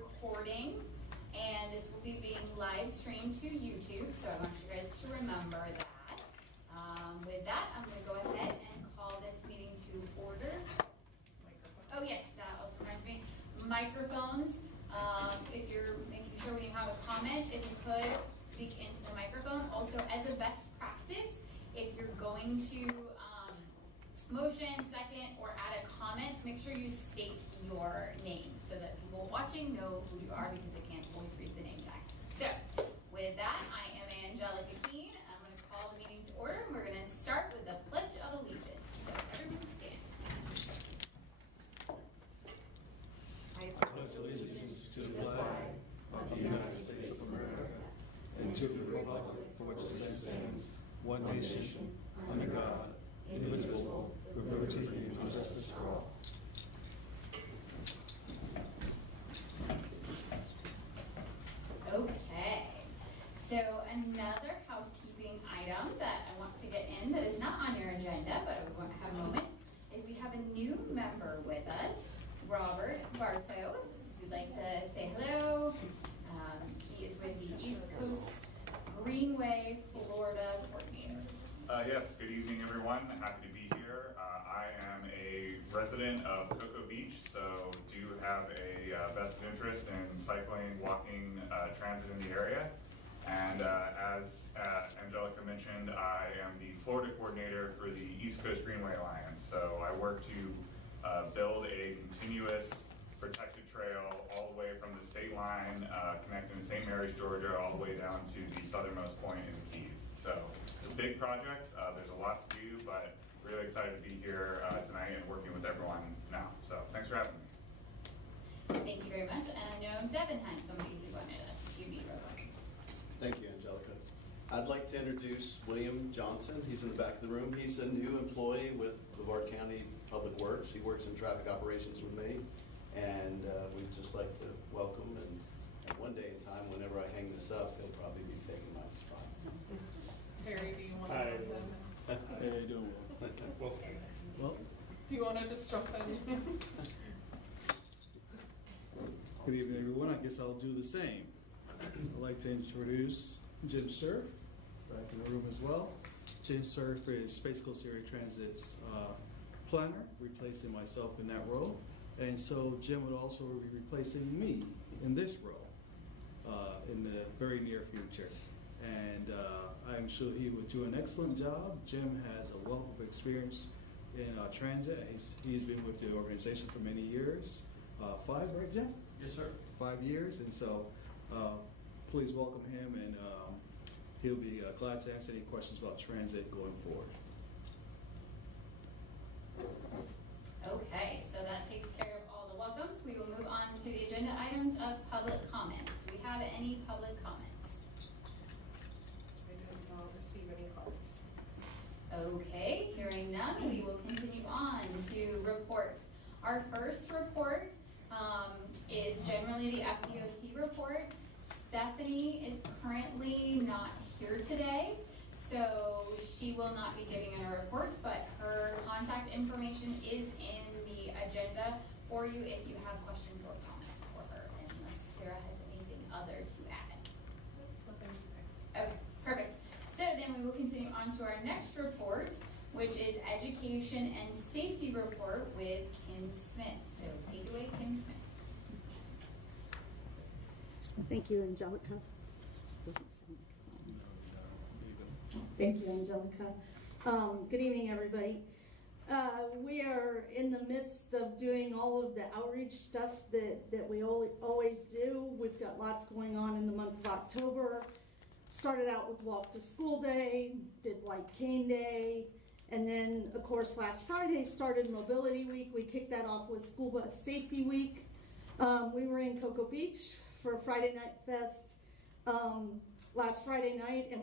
recording, and this will be being live streamed to YouTube, so I want you guys to remember that. With that, I'm going to go ahead and call this meeting to order. Oh yes, that also reminds me. Microphones, if you're making sure when you have a comment, if you could speak into the microphone. Also, as a best practice, if you're going to motion, second, or add a comment, make sure you state your name so that people watching know who you are, because they can't always read the name tags. So, with that, I am Angelica Keene. I'm going to call the meeting to order, and we're going to start with the Pledge of Allegiance. So, everyone stand. I pledge allegiance to the flag of the United States of America and to the republic for which it stands, one nation, under God, indivisible, with liberty and justice for all. Okay, so another housekeeping item that I want to get in that is not on your agenda, but we want to have a moment, is we have a new member with us, Robert Bartow. If you'd like to say hello. He is with the East Coast Greenway, Florida coordinator. Yes, good evening everyone. Happy to be here. I am a resident of Cocoa Beach, so do have a vested interest in cycling, walking, transit in the area. And as Angelica mentioned, I am the Florida coordinator for the East Coast Greenway Alliance. So I work to build a continuous protected trail all the way from the state line, connecting to St. Mary's, Georgia, all the way down to the southernmost point in the Keys. So it's a big project. There's a lot to do, but really excited to be here tonight and working with everyone now. So thanks for having me. Thank you very much. And I know Devin had somebody who wanted us to be robot. Thank you, Angelica. I'd like to introduce William Johnson. He's in the back of the room. He's a new employee with Brevard County Public Works. He works in traffic operations with me, and we'd just like to welcome, and one day in time, whenever I hang this up, he'll probably be taking my spot. Terry, do you want to? Hi, how you doing? Well, Do you want to just jump in? good evening, everyone. I guess I'll do the same. I'd like to introduce Jim Surf, back in the room as well. Jim Surf is Space Coast Area Transit's planner, replacing myself in that role. And so Jim would also be replacing me in this role in the very near future. And I'm sure he would do an excellent job. Jim has a wealth of experience in transit. He's been with the organization for many years. 5, right, Jim? Yes, sir. 5 years. And so please welcome him, and he'll be glad to answer any questions about transit going forward. Okay, so that takes care of all the welcomes. We will move on to the agenda items of public comments. Do we have any public comments? I did not receive any cards. Okay, hearing none, we will continue on to reports. Our first report is generally the FDOT report. Stephanie is currently not here today, so she will not be giving a report, but her contact information is in the agenda for you if you have questions or comments for her, unless Sarah has anything other to add. Okay, perfect. So then we will continue on to our next report, which is Education and Safety Report with Kim Smith. So take it away, Kim Smith. Thank you, Angelica. Doesn't sound like it's on. Thank you, Angelica. Good evening, everybody. We are in the midst of doing all of the outreach stuff that we always do. We've got lots going on in the month of October. Started out with Walk to School Day, did White Cane Day, and then, of course, last Friday started Mobility Week. We kicked that off with School Bus Safety Week. We were in Cocoa Beach for Friday Night Fest last Friday night, and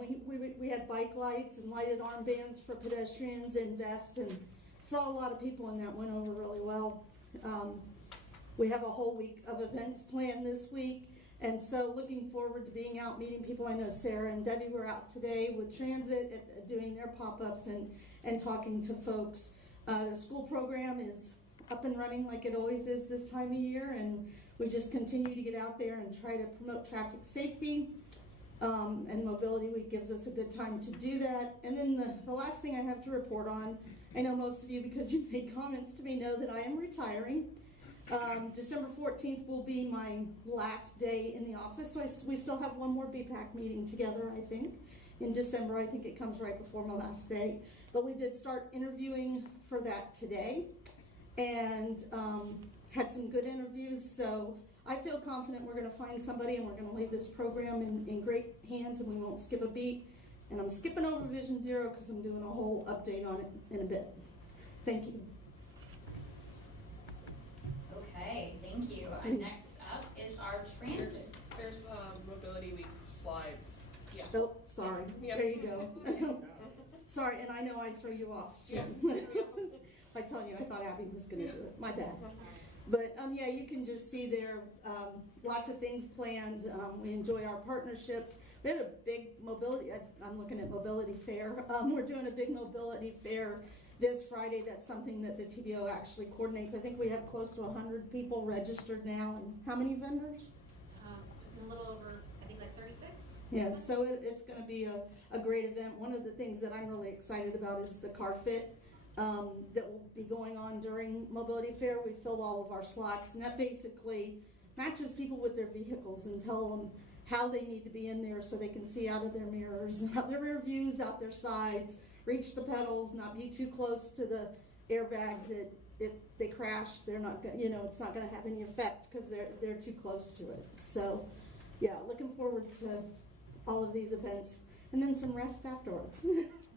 we had bike lights and lighted armbands for pedestrians and vests, and saw a lot of people, and that went over really well. We have a whole week of events planned this week, and so looking forward to being out meeting people. I know Sarah and Debbie were out today with Transit doing their pop-ups and talking to folks. The school program is up and running like it always is this time of year, and we just continue to get out there and try to promote traffic safety. And Mobility Week gives us a good time to do that. And then the last thing I have to report on, I know most of you, because you made comments to me, know that I am retiring. December 14th will be my last day in the office, so we still have one more BPAC meeting together, I think. In December, I think it comes right before my last day. But we did start interviewing for that today, and had some good interviews, so I feel confident we're going to find somebody and we're going to leave this program in great hands, and we won't skip a beat. And I'm skipping over Vision Zero because I'm doing a whole update on it in a bit. Thank you. Okay, thank you. And next up is our transit. There's Mobility Week slides. Yeah. Oh, sorry. Yeah. There you go. Sorry, and I know I throw you off. Yeah. I told you I thought Abby was going to do it. My bad. But yeah, you can just see there lots of things planned. We enjoy our partnerships. We had a big mobility, I'm looking at mobility fair. We're doing a big mobility fair this Friday. That's something that the TBO actually coordinates. I think we have close to 100 people registered now. And how many vendors? A little over, I think like 36. Yeah, so it's going to be a great event. One of the things that I'm really excited about is the car fit that will be going on during Mobility Fair. We filled all of our slots, and that basically matches people with their vehicles and tell them how they need to be in there so they can see out of their mirrors, out their rear views, out their sides, reach the pedals, not be too close to the airbag that if they crash, they're not going, it's not going to have any effect because they're too close to it. So, yeah, looking forward to all of these events, and then some rest afterwards.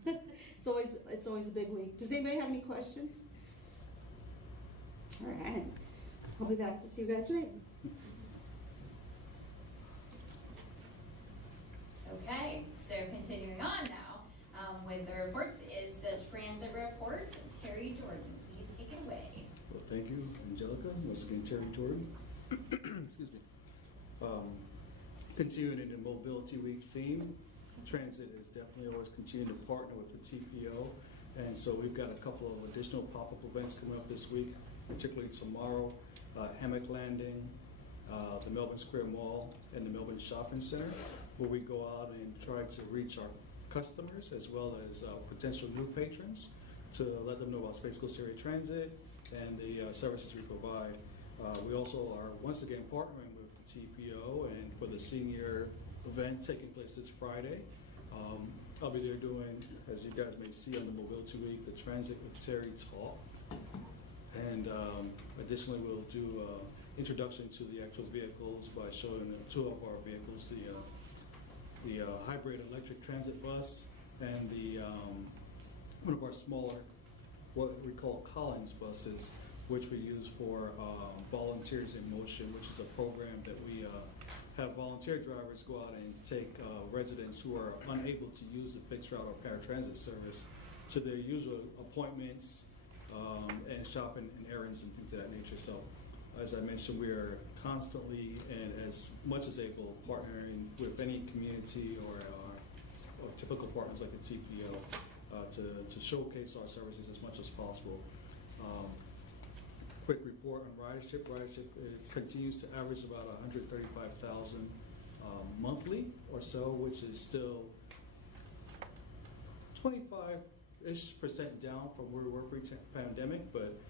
It's always a big week. Does anybody have any questions? All right, I'll be back to see you guys later. Okay, so continuing on now with the reports is the transit report. Terry Jordan, please take it away. Well, thank you, Angelica. Once again, Terry Jordan. Excuse me. Continuing in the Mobility Week theme, transit is definitely always continuing to partner with the TPO, and so we've got a couple of additional pop-up events coming up this week, particularly tomorrow, Hammock Landing, the Melbourne Square Mall, and the Melbourne Shopping Center, where we go out and try to reach our customers as well as potential new patrons to let them know about Space Coast Area Transit and the services we provide. We also are once again partnering with the TPO and for the senior event taking place this Friday. I'll be there doing, as you guys may see on the Mobility Week, the Transit with Terry talk. And additionally, we'll do introduction to the actual vehicles by showing two of our vehicles, the hybrid electric transit bus and the one of our smaller, what we call Collins buses, which we use for Volunteers in Motion, which is a program that we have volunteer drivers go out and take residents who are unable to use the fixed route or paratransit service to their usual appointments and shopping and errands and things of that nature. So, as I mentioned, we are constantly and as much as able partnering with any community or typical partners like the TPO to showcase our services as much as possible. Quick report on ridership. Ridership continues to average about 135,000 monthly or so, which is still 25-ish% down from where we were pre-pandemic, but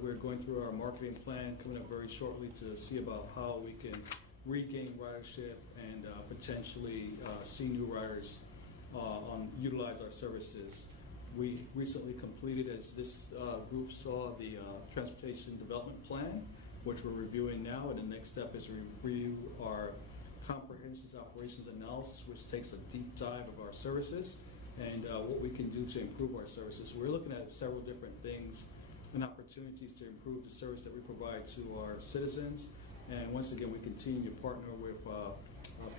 we're going through our marketing plan coming up very shortly to see about how we can regain ridership and potentially see new riders utilize our services. We recently completed, as this group saw, the Transportation Development Plan, which we're reviewing now, and the next step is to review our Comprehensive Operations Analysis, which takes a deep dive of our services and what we can do to improve our services. We're looking at several different things and opportunities to improve the service that we provide to our citizens. And once again, we continue to partner with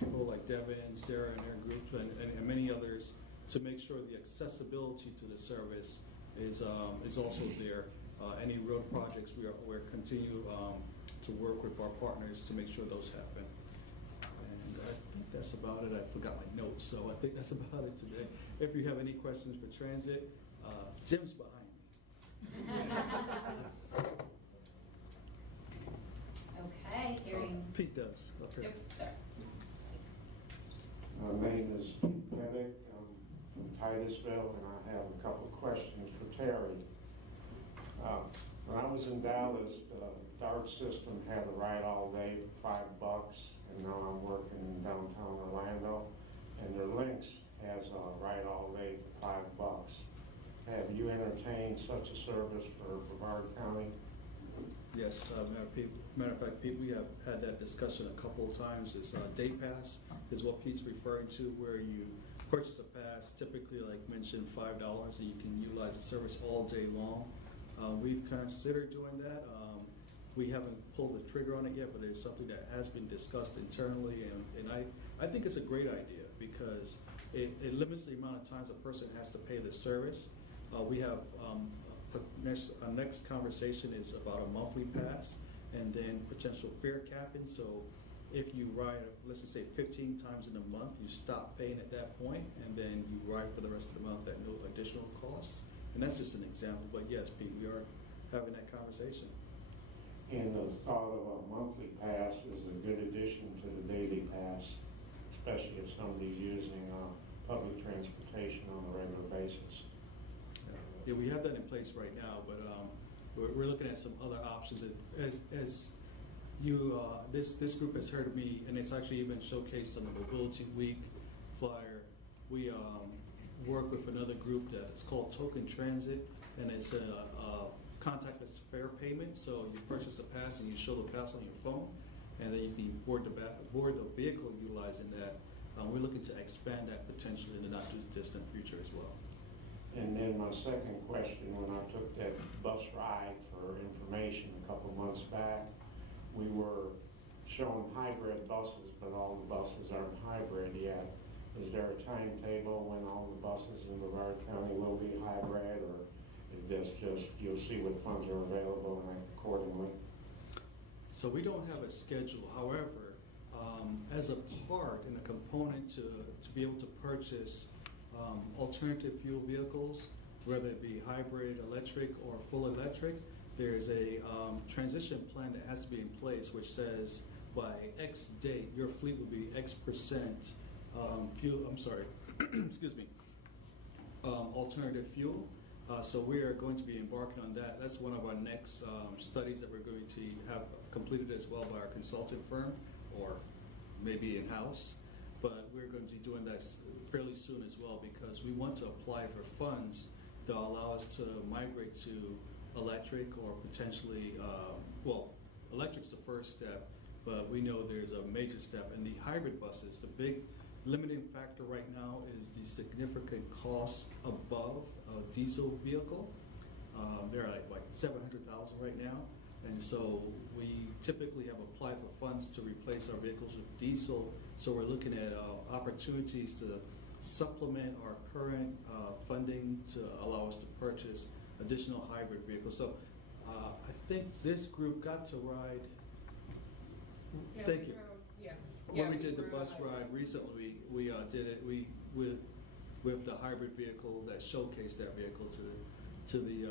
people like Devin, Sarah, and their group, and many others to make sure the accessibility to the service is also there. Any road projects, we're continue to work with our partners to make sure those happen. And I think that's about it. I forgot my notes, so I think that's about it today. If you have any questions for transit, Jim's behind me. Okay, hearing. Pete does, up here. Yep, sorry. My name is Pete Pettick. I'm from Titusville, and I have a couple of questions for Terry. When I was in Dallas, the DART system had a ride all day for $5, and now I'm working in downtown Orlando, and their Lynx has a ride all day for $5. Have you entertained such a service for Brevard County? Yes, matter of fact, Pete, we have had that discussion a couple of times. It's day pass is what Pete's referring to, where you purchase a pass, typically like mentioned $5, and you can utilize the service all day long. We've considered doing that. We haven't pulled the trigger on it yet, but it's something that has been discussed internally, and I think it's a great idea because it limits the amount of times a person has to pay the service. We have our next conversation is about a monthly pass and then potential fare capping. So if you ride, let's just say 15 times in a month, you stop paying at that point, and then you ride for the rest of the month at no additional cost. And that's just an example, but yes, Pete, we are having that conversation. And the thought of a monthly pass is a good addition to the daily pass, especially if somebody's using public transportation on a regular basis. Yeah, we have that in place right now, but we're looking at some other options. As you, this group has heard of me, and it's actually even showcased on the Mobility Week flyer. We work with another group that's called Token Transit, and it's a contactless fare payment. So you purchase a pass and you show the pass on your phone, and then you can board the vehicle utilizing that. We're looking to expand that potentially in the not too distant future as well. And then my second question, when I took that bus ride for information a couple months back, we were showing hybrid buses, but all the buses aren't hybrid yet. Is there a timetable when all the buses in Brevard County will be hybrid, or is this just you'll see what funds are available and act accordingly? So we don't have a schedule. However, as a part and a component to be able to purchase alternative fuel vehicles, whether it be hybrid, electric, or full electric, there's a transition plan that has to be in place, which says by X date your fleet will be X percent fuel. I'm sorry, excuse me. Alternative fuel. So we are going to be embarking on that. That's one of our next studies that we're going to have completed as well by our consultant firm, or maybe in-house. But we're going to be doing that fairly soon as well, because we want to apply for funds that allow us to migrate to electric, or potentially, electric's the first step, but we know there's a major step. And the hybrid buses, the big limiting factor right now is the significant cost above a diesel vehicle. They're like 700,000 right now. And so we typically have applied for funds to replace our vehicles with diesel. So we're looking at opportunities to supplement our current funding to allow us to purchase additional hybrid vehicles. So I think this group got to ride. Yeah, Thank you. Yeah. When we did the bus ride recently, we did it with the hybrid vehicle that showcased that vehicle to the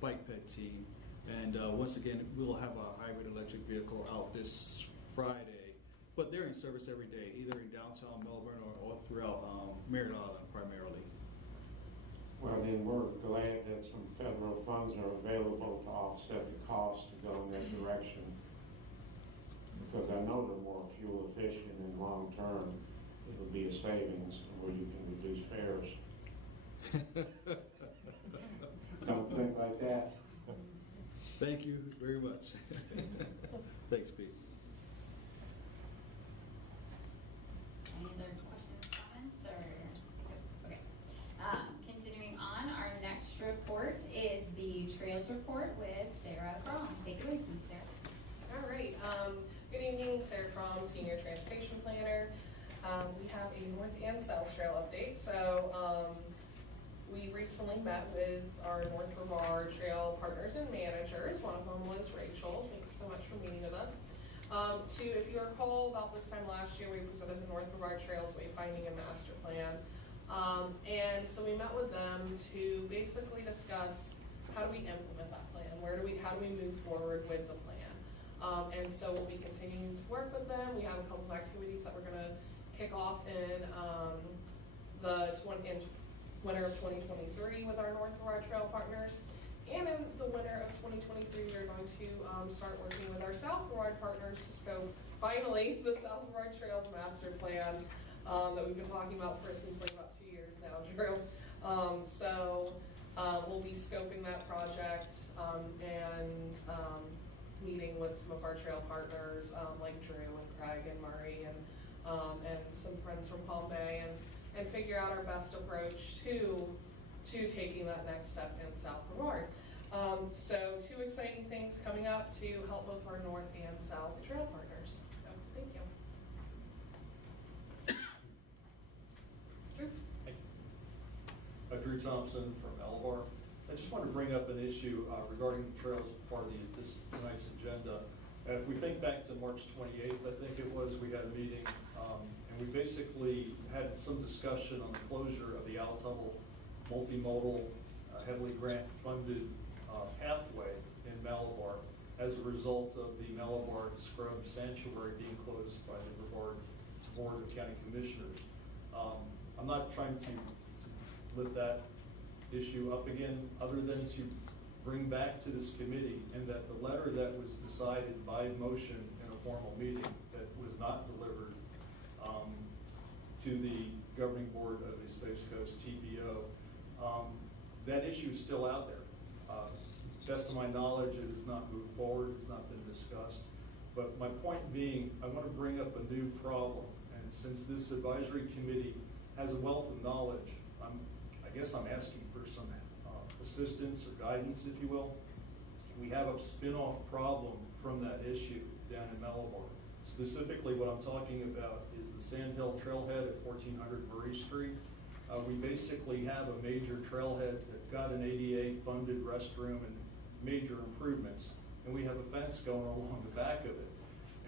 bike ped team. And once again, we'll have a hybrid electric vehicle out this Friday, but they're in service every day, either in downtown Melbourne or throughout Merritt Island primarily. Well, then we're glad that some federal funds are available to offset the cost to go in that direction, because I know they're more fuel efficient and long term. It'll be a savings where you can reduce fares. Don't think like that. Thank you very much. Thanks, Pete. Any other questions, comments, or? Okay. Continuing on, our next report is the Trails Report with Sarah Crom. Take it away, please, Sarah. All right. Good evening, Sarah Crom, Senior Transportation Planner. We have a North and South Trail update. So we recently met with our North Brevard Trail partners and managers. One of them was Rachel. Thanks so much for meeting with us. If you recall, about this time last year, we presented the North Brevard Trails Wayfinding and Master Plan. And so we met with them to basically discuss how do we implement that plan? How do we move forward with the plan? And so we'll be continuing to work with them. We have a couple of activities that we're going to kick off in in winter of 2023 with our North Aurora Trail partners. And in the winter of 2023, we're going to start working with our South Aurora partners to scope, finally, the South Aurora Trails Master Plan that we've been talking about for, it seems like about 2 years now, Drew. We'll be scoping that project and meeting with some of our trail partners like Drew and Craig and Murray and some friends from Palm Bay and figure out our best approach to taking that next step in South Aurora. So 2 exciting things coming up to help both our North and South trail partners. So, thank you. Drew? Drew Thompson from Elvar. I just want to bring up an issue regarding the trails part of this tonight's agenda. If we think back to March 28th, I think it was, we had a meeting, and we basically had some discussion on the closure of the Altubble multimodal, heavily grant-funded pathway in Malabar as a result of the Malabar Scrub Sanctuary being closed by the Brevard Board of County Commissioners. I'm not trying to lift that issue up again, other than to bring back to this committee and that the letter that was decided by motion in a formal meeting that was not delivered to the governing board of the Space Coast TPO, that issue is still out there. Best of my knowledge, it has not moved forward, it's not been discussed. But my point being, I want to bring up a new problem. And since this advisory committee has a wealth of knowledge, I guess I'm asking for some assistance or guidance, if you will. We have a spin-off problem from that issue down in Malabar. Specifically, what I'm talking about is the Sandhill Trailhead at 1400 Murray Street. We basically have a major trailhead that got an ADA funded restroom and major improvements, and we have a fence going along the back of it.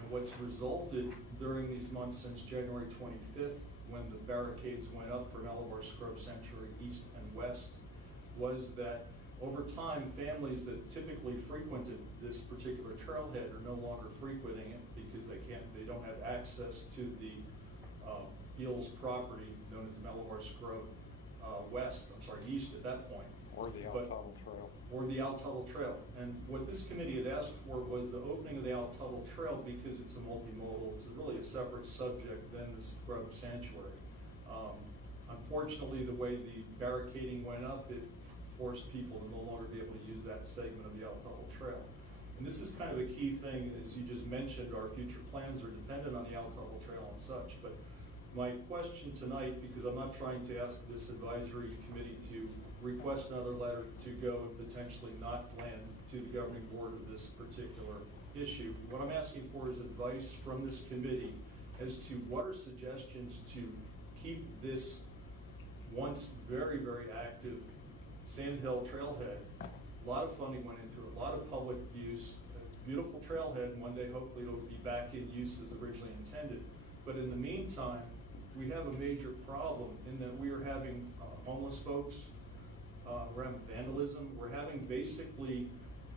And what's resulted during these months since January 25th, when the barricades went up for Malabar Scrub Sanctuary East and West, was that over time, families that typically frequented this particular trailhead are no longer frequenting it because they don't have access to the Eels property known as the Malabar Scrub East at that point. Or the Altubble Trail. Or the Altubble Trail. And what this committee had asked for was the opening of the Altubble Trail because it's a multimodal. It's really a separate subject than the Scrub Sanctuary. Unfortunately, the way the barricading went up, it forced people to no longer be able to use that segment of the Altubble Trail. And this is kind of a key thing, as you just mentioned, our future plans are dependent on the Altubble Trail and such. But my question tonight, because I'm not trying to ask this advisory committee to request another letter to go and potentially not land to the governing board of this particular issue. What I'm asking for is advice from this committee as to what are suggestions to keep this once very, very active Sandhill Trailhead. A lot of funding went into it, a lot of public use, a beautiful trailhead, and one day hopefully it'll be back in use as originally intended. But in the meantime, we have a major problem in that we are having homeless folks, we're having vandalism, we're having basically,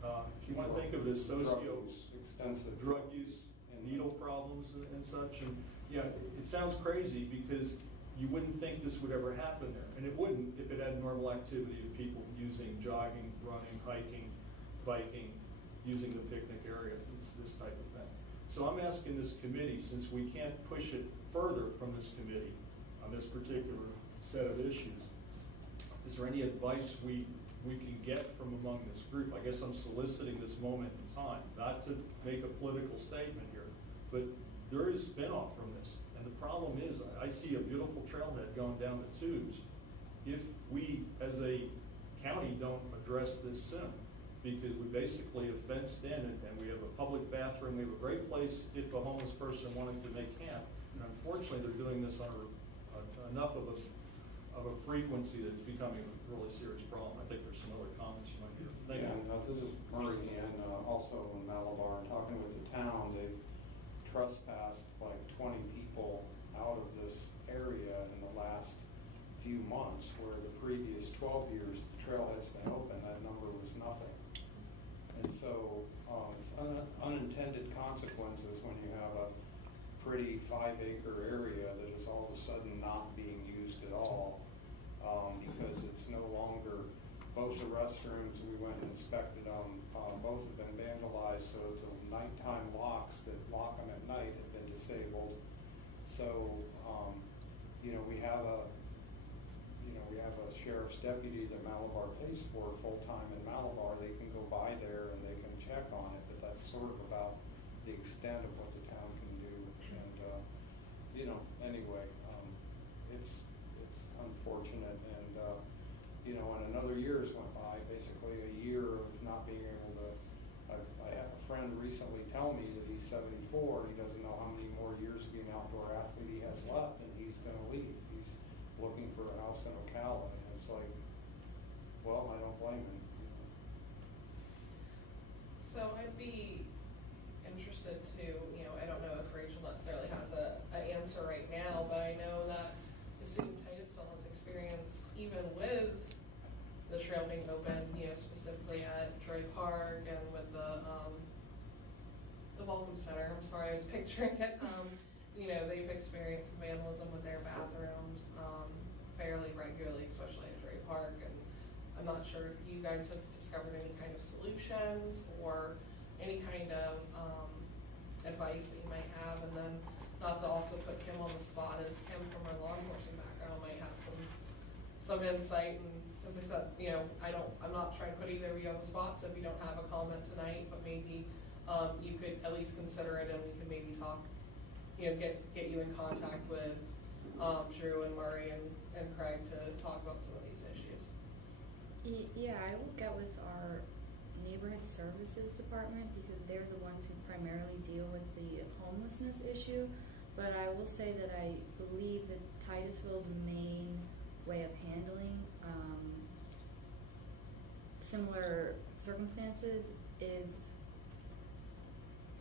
if you want to think of it as extensive drug use and needle problems and such. And yeah, it sounds crazy because you wouldn't think this would ever happen there. And it wouldn't if it had normal activity of people using, jogging, running, hiking, biking, using the picnic area. It's this type of thing. So I'm asking this committee, since we can't push it further from this committee on this particular set of issues, is there any advice we can get from among this group? I guess I'm soliciting this moment in time, not to make a political statement here, but there is spin-off from this. And the problem is, I see a beautiful trailhead going down the tubes. If we, as a county, don't address this soon, because we basically have fenced in and we have a public bathroom, we have a great place if a homeless person wanted to make camp. And unfortunately, they're doing this on enough of a frequency that it's becoming a really serious problem. I think there's some other comments you might hear. Thank you. This is Murray, and also in Malabar, and talking with the town, they've trespassed like 20 people out of this area in the last few months, where the previous 12 years the trailhead's been open, that number was nothing. And so So it's unintended consequences when you have a pretty 5-acre area that is all of a sudden not being used at all, because it's no longer, both the restrooms, we went and inspected them, both have been vandalized, so the nighttime locks that lock them at night have been disabled. So, we have a sheriff's deputy that Malabar pays for full-time in Malabar. They can go by there and they can check on it, but that's sort of about the extent of what the town can do. And, anyway, it's unfortunate. And, and another year has went by, basically a year of not being able to, I had a friend recently tell me that he's 74 and he doesn't know how many more years of being an outdoor athlete he has left, and he's going to leave. He's looking for a house in Ocala, and it's like, well, I don't blame him. So I'd be interested to, I don't know if Rachel necessarily has an answer right now, but I know that the city of Titusville has experienced, even with the trail being open, specifically at Troy Park and with the Welcome Center. I'm sorry, I was picturing it. They've experienced vandalism with their bathrooms fairly regularly, especially at Troy Park. And I'm not sure if you guys have discovered any kind of solutions or any kind of advice that you might have. And then, not to also put Kim on the spot, as Kim from our law enforcement background might have some insight. And as I said, I'm not trying to put either of you on the spot, so if you don't have a comment tonight, but maybe you could at least consider it, and we could maybe talk, get you in contact with Drew and Murray and Craig to talk about some of these issues. Yeah, I will get with our neighborhood services department because they're the ones who primarily deal with the homelessness issue. But I will say that I believe that Titusville's main way of handling similar circumstances is,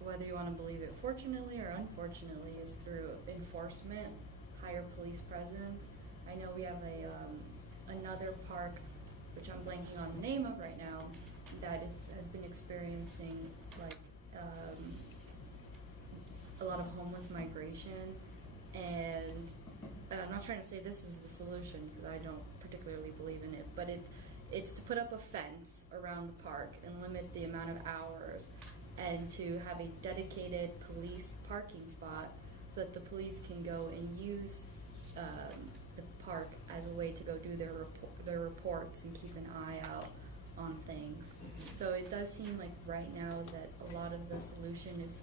whether you want to believe it fortunately or unfortunately, is through enforcement, higher police presence. I know we have another park, which I'm blanking on the name of right now, that has been experiencing a lot of homeless migration, and I'm not trying to say this is the solution because I don't particularly believe in it, but it's to put up a fence around the park and limit the amount of hours, and to have a dedicated police parking spot so that the police can go and use the park as a way to go do their reports and keep an eye out on things. So it does seem like right now that a lot of the solution is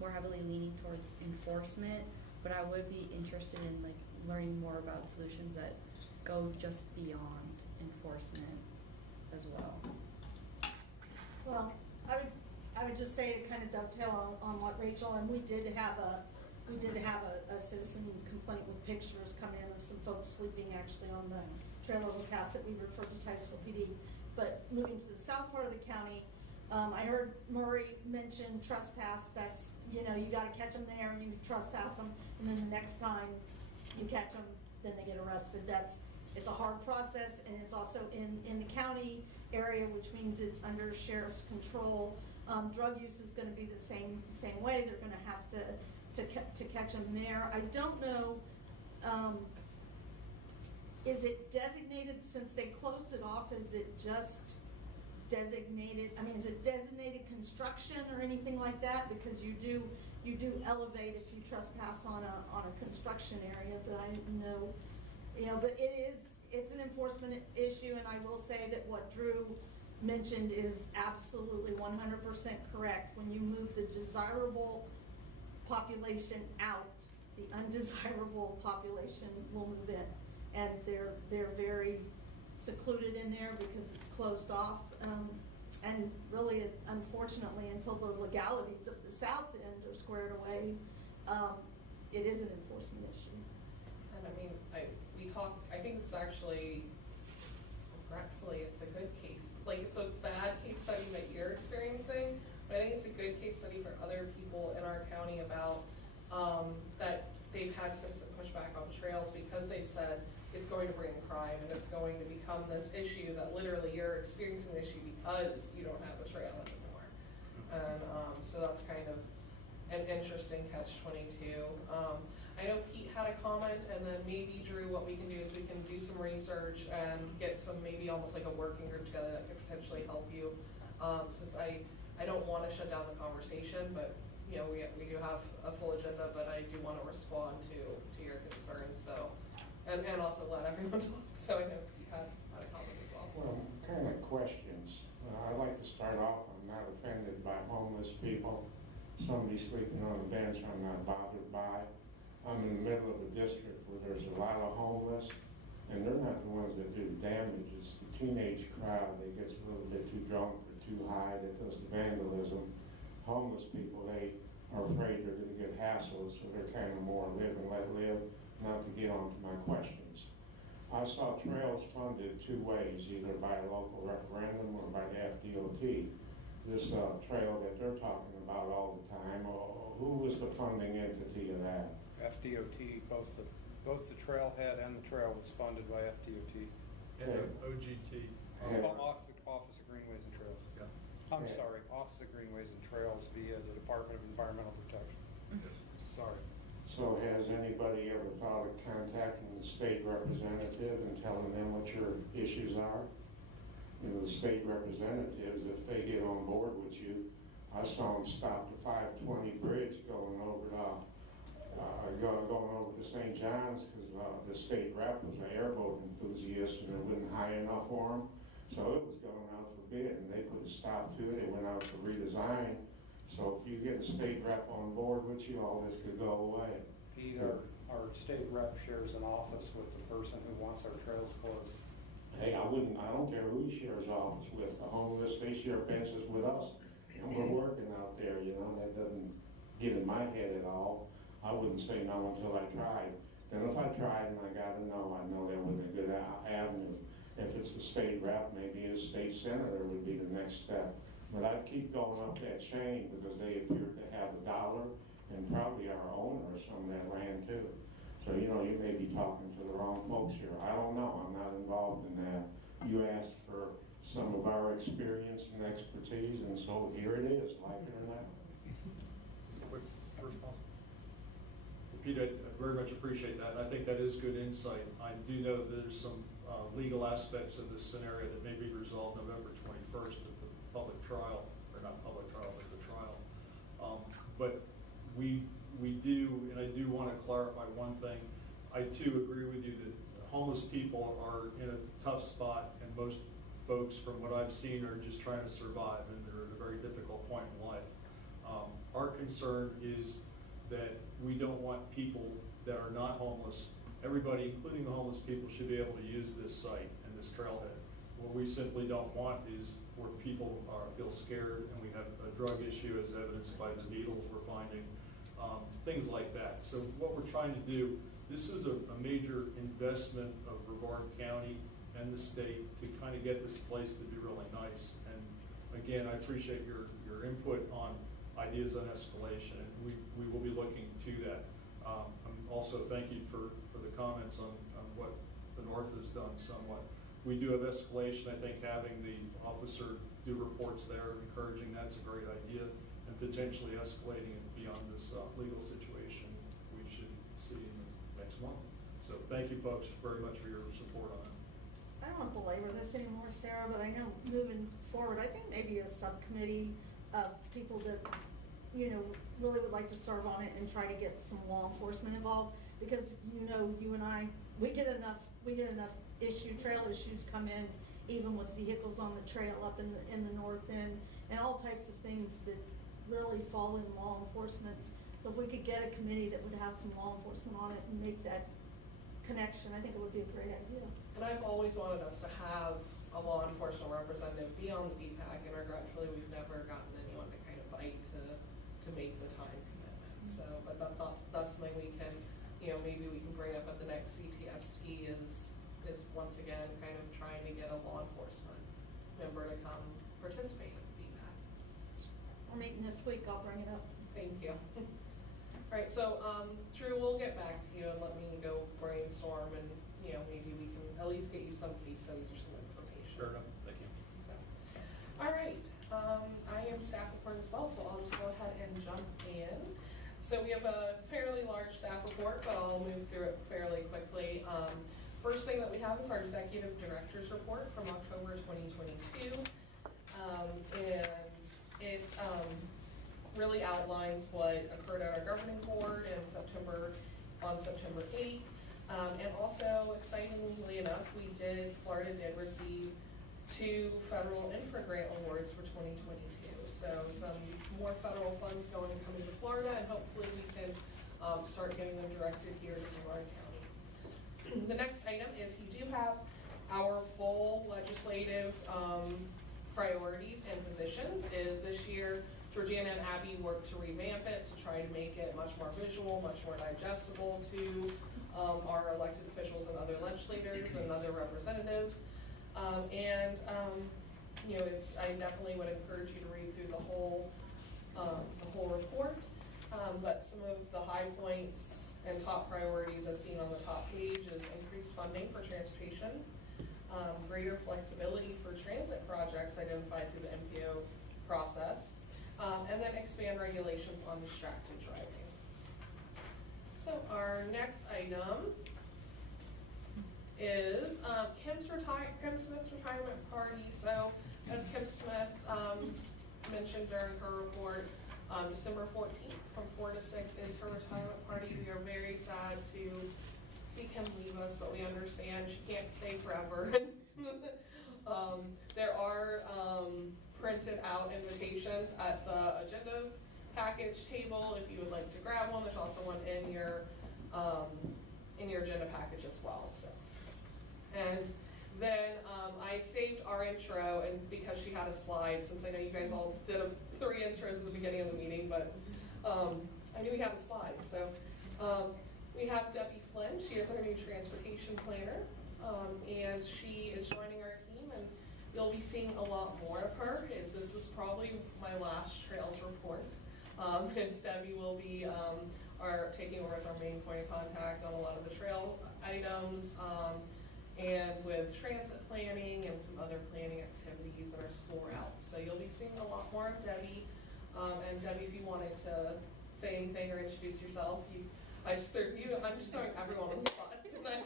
more heavily leaning towards enforcement, but I would be interested in learning more about solutions that go just beyond enforcement as well. Well, I would just say to kind of dovetail on what Rachel, and we did have a citizen complaint with pictures come in of some folks sleeping actually on the trail overpass that we referred to Titusville PD. But moving to the south part of the county, I heard Murray mention trespass. That's, you got to catch them there and you trespass them, and then the next time you catch them, then they get arrested. It's a hard process, and it's also in the county area, which means it's under sheriff's control. Drug use is going to be the same way. They're going to have to catch them there. I don't know. Is it designated, since they closed it off? Is it just designated? I mean, is it designated construction or anything like that? Because you do elevate if you trespass on a construction area. But I didn't know. But it's an enforcement issue, and I will say that what Drew mentioned is absolutely 100% correct. When you move the desirable population out, the undesirable population will move in, and they're very secluded in there because it's closed off. And really, unfortunately, until the legalities of the south end are squared away, it is an enforcement issue. And I mean, I think this is actually, regretfully, it's a good case. It's a bad case study that you're experiencing, but I think it's a good case study for other people in our county about that they've had citizen pushback on trails because they've said it's going to bring crime, and it's going to become this issue that literally you're experiencing the issue because you don't have a trail anymore. And so that's kind of an interesting catch-22. I know Pete had a comment, and then maybe Drew, what we can do is we can do some research and get some, maybe almost like a working group together that could potentially help you. Since I don't want to shut down the conversation, but you know, we do have a full agenda, but I do want to respond to your concerns. So, and also let everyone talk. So I know Pete had a comment as well. Well, kind of questions. I'd like to start off, I'm not offended by homeless people. Somebody sleeping on the bench, I'm not bothered by. I'm in the middle of a district where there's a lot of homeless, and they're not the ones that do damage. It's the teenage crowd that gets a little bit too drunk or too high that does the vandalism. Homeless people, they are afraid they're going to get hassled, so they're kind of more live and let live. Not to get on to my questions. I saw trails funded two ways, either by a local referendum or by the FDOT. This trail that they're talking about all the time, who was the funding entity of that? FDOT, both the trailhead and the trail was funded by FDOT. And OGT. Office of Greenways and Trails. Yeah. I'm sorry, Office of Greenways and Trails via the Department of Environmental Protection. Sorry. So has anybody ever thought of contacting the state representative and telling them what your issues are? You know, the state representatives, if they get on board with you, I saw them stop the 520 bridge going over to St. John's because the state rep was an airboat enthusiast and it wasn't high enough for him. So it was going out for bid and they put a stop to it. It went out for redesign. So if you get a state rep on board with you, all this could go away. Pete, our state rep shares an office with the person who wants our trails closed. Hey, I don't care who he shares office with. The homeless, they share benches with us. And we're working out there, you know, that doesn't get in my head at all. I wouldn't say no until I tried. Then if I tried and I got a no, I know that would be a good avenue. If it's the state rep, maybe a state senator would be the next step. But I'd keep going up that chain because they appear to have a dollar and probably our owner of some of that land too. So, you know, you may be talking to the wrong folks here. I don't know. I'm not involved in that. You asked for some of our experience and expertise, and so here it is, like it or not. Quick response. Pete, I very much appreciate that. And I think that is good insight. I do know there's some legal aspects of this scenario that may be resolved November 21st at the public trial, or not public trial, but the trial. But we do, and I do want to clarify one thing. I too agree with you that homeless people are in a tough spot, and most folks, from what I've seen, are just trying to survive, and they're at a very difficult point in life. Our concern is that we don't want people that are not homeless, everybody, including the homeless people, should be able to use this site and this trailhead. What we simply don't want is where people feel scared, and we have a drug issue as evidenced by the needles we're finding, things like that. So what we're trying to do, this is a major investment of Brevard County and the state to kind of get this place to be really nice. And again, I appreciate your input on ideas on escalation, and we will be looking to that. I'm also thank you for the comments on what the North has done somewhat. We do have escalation. I think having the officer do reports there, encouraging that's a great idea, and potentially escalating it beyond this legal situation we should see in the next month. So thank you folks very much for your support on that. I don't want to belabor this anymore, Sarah, but I know moving forward, I think maybe a subcommittee of people that, you know, really would like to serve on it and try to get some law enforcement involved, because, you know, you and I, we get enough trail issues come in, even with vehicles on the trail up in the north end, and all types of things that really fall in law enforcement. So if we could get a committee that would have some law enforcement on it and make that connection, I think it would be a great idea. And I've always wanted us to have a law enforcement representative be on the BPAC, and regretfully we've never gotten anyone to kind of bite to make the time commitment. So, but that's something we can, you know, maybe we can bring up at the next CTST is once again kind of trying to get a law enforcement member to come participate in the BPAC. We're meeting this week, I'll bring it up. Thank you. All right, so Drew, we'll get back to you and let me go brainstorm and, you know, maybe at least get you some case studies or some information. Fair enough, thank you. So, all right, I am staff report as well, so I'll just go ahead and jump in. So we have a fairly large staff report, but I'll move through it fairly quickly. First thing that we have is our executive director's report from October 2022. And it really outlines what occurred at our governing board on September 8th. And also, excitingly enough, Florida did receive 2 federal infra grant awards for 2022. So some more federal funds coming to Florida, and hopefully we can start getting them directed here to Brevard County. The next item is you do have our full legislative priorities and positions. Is this year Georgiana and Abby worked to revamp it to try to make it much more visual, much more digestible to our elected officials and other legislators and other representatives. I definitely would encourage you to read through the whole report. But some of the high points and top priorities as seen on the top page is increased funding for transportation, greater flexibility for transit projects identified through the MPO process, and then expand regulations on distracted driving. So our next item is Kim Smith's retirement party. So as Kim Smith mentioned during her report, December 14th from 4 to 6 is her retirement party. We are very sad to see Kim leave us, but we understand she can't stay forever. There are printed out invitations at the agenda package table if you would like to grab one. There's also one in your agenda package as well. So, and then I saved our intro, and because she had a slide, since I know you guys all did 3 intros at the beginning of the meeting, but I knew we had a slide. So we have Debbie Flynn. She is our new transportation planner, and she is joining our team, and you'll be seeing a lot more of her. This was probably my last trails report. Debbie will be taking over as our main point of contact on a lot of the trail items, and with transit planning and some other planning activities and our school routes. So you'll be seeing a lot more of Debbie. And Debbie, if you wanted to say anything or introduce yourself, I'm just throwing everyone on the spot tonight.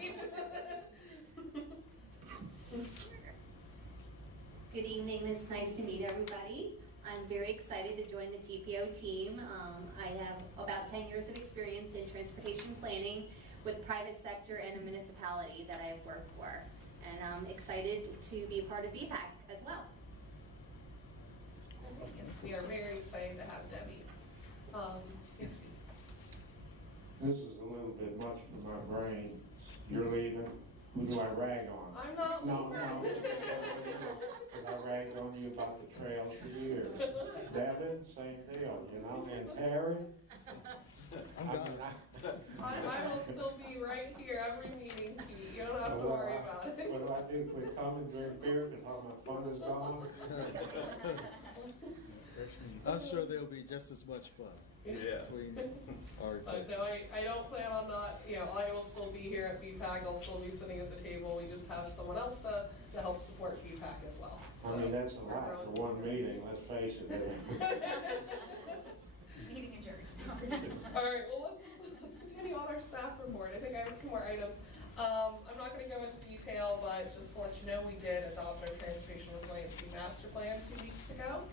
Good evening, it's nice to meet everybody. I'm very excited to join the TPO team. I have about 10 years of experience in transportation planning with private sector and a municipality that I've worked for. And I'm excited to be a part of BPAC as well. Yes, we are very excited to have Debbie. Yes, This is a little bit much for my brain. You're leaving. Who do I rag on? I'm not leaving. Because I ragged on you about the trails for years. Devin, same deal, and Terry. I will still be right here every meeting, Pete. You don't have to worry about it. What do I do? Quit coming, drink beer, because all my fun is gone? I'm sure there'll be just as much fun. Yeah. Between our No, I don't plan on not, I will still be here at BPAC. I'll still be sitting at the table. We just have someone else to help support BPAC as well. I mean, that's a lot for one meeting, let's face it. Meeting adjourned. All right, well, let's continue on our staff report. I think I have 2 more items. I'm not going to go into detail, but just to let you know, we did adopt our Transportation Resiliency Master Plan 2 weeks ago.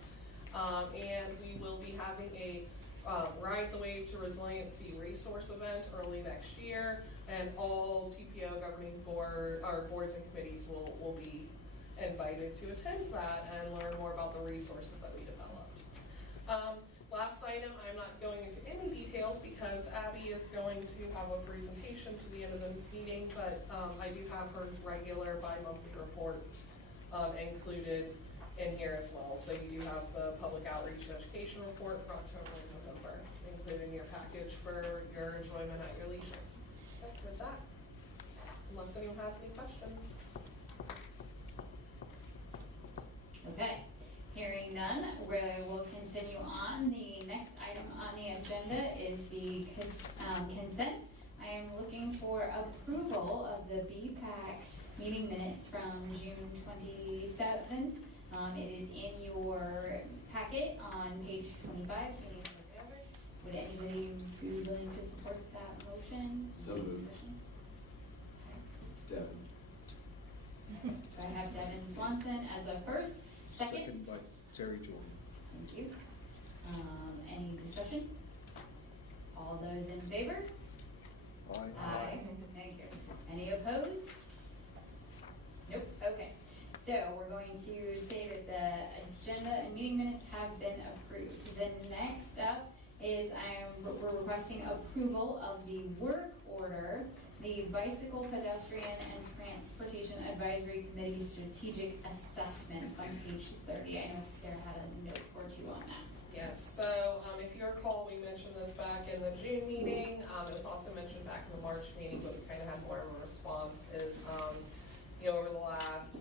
And we will be having a Ride the Wave to Resiliency resource event early next year, and all TPO governing boards and committees will be invited to attend that and learn more about the resources that we developed. Last item, I'm not going into any details because Abby is going to have a presentation to the end of the meeting, but I do have her regular bi-monthly report included in here as well. So you do have the public outreach and education report for October and November included in your package for your enjoyment at your leisure. So with that, unless anyone has any questions. Okay, hearing none, we will continue on. The next item on the agenda is the consent. I am looking for approval of the BPAC meeting minutes from June 27th. It is in your packet on page 25. You need to look it over. Would anybody be willing to support that motion? So moved. Okay. Devin. So I have Devin Swanson as a first. Second by Terry Jordan. Thank you. Any discussion? All those in favor? Aye. Thank you. Any opposed? Nope. Okay. So we're going to say that the agenda and meeting minutes have been approved. The next up is we're requesting approval of the work order, the Bicycle, Pedestrian, and Transportation Advisory Committee Strategic Assessment on page 30. I know Sarah had a note or two on that. Yes, so if you recall, we mentioned this back in the June meeting. It was also mentioned back in the March meeting, but we kind of had more of a response is, over the last,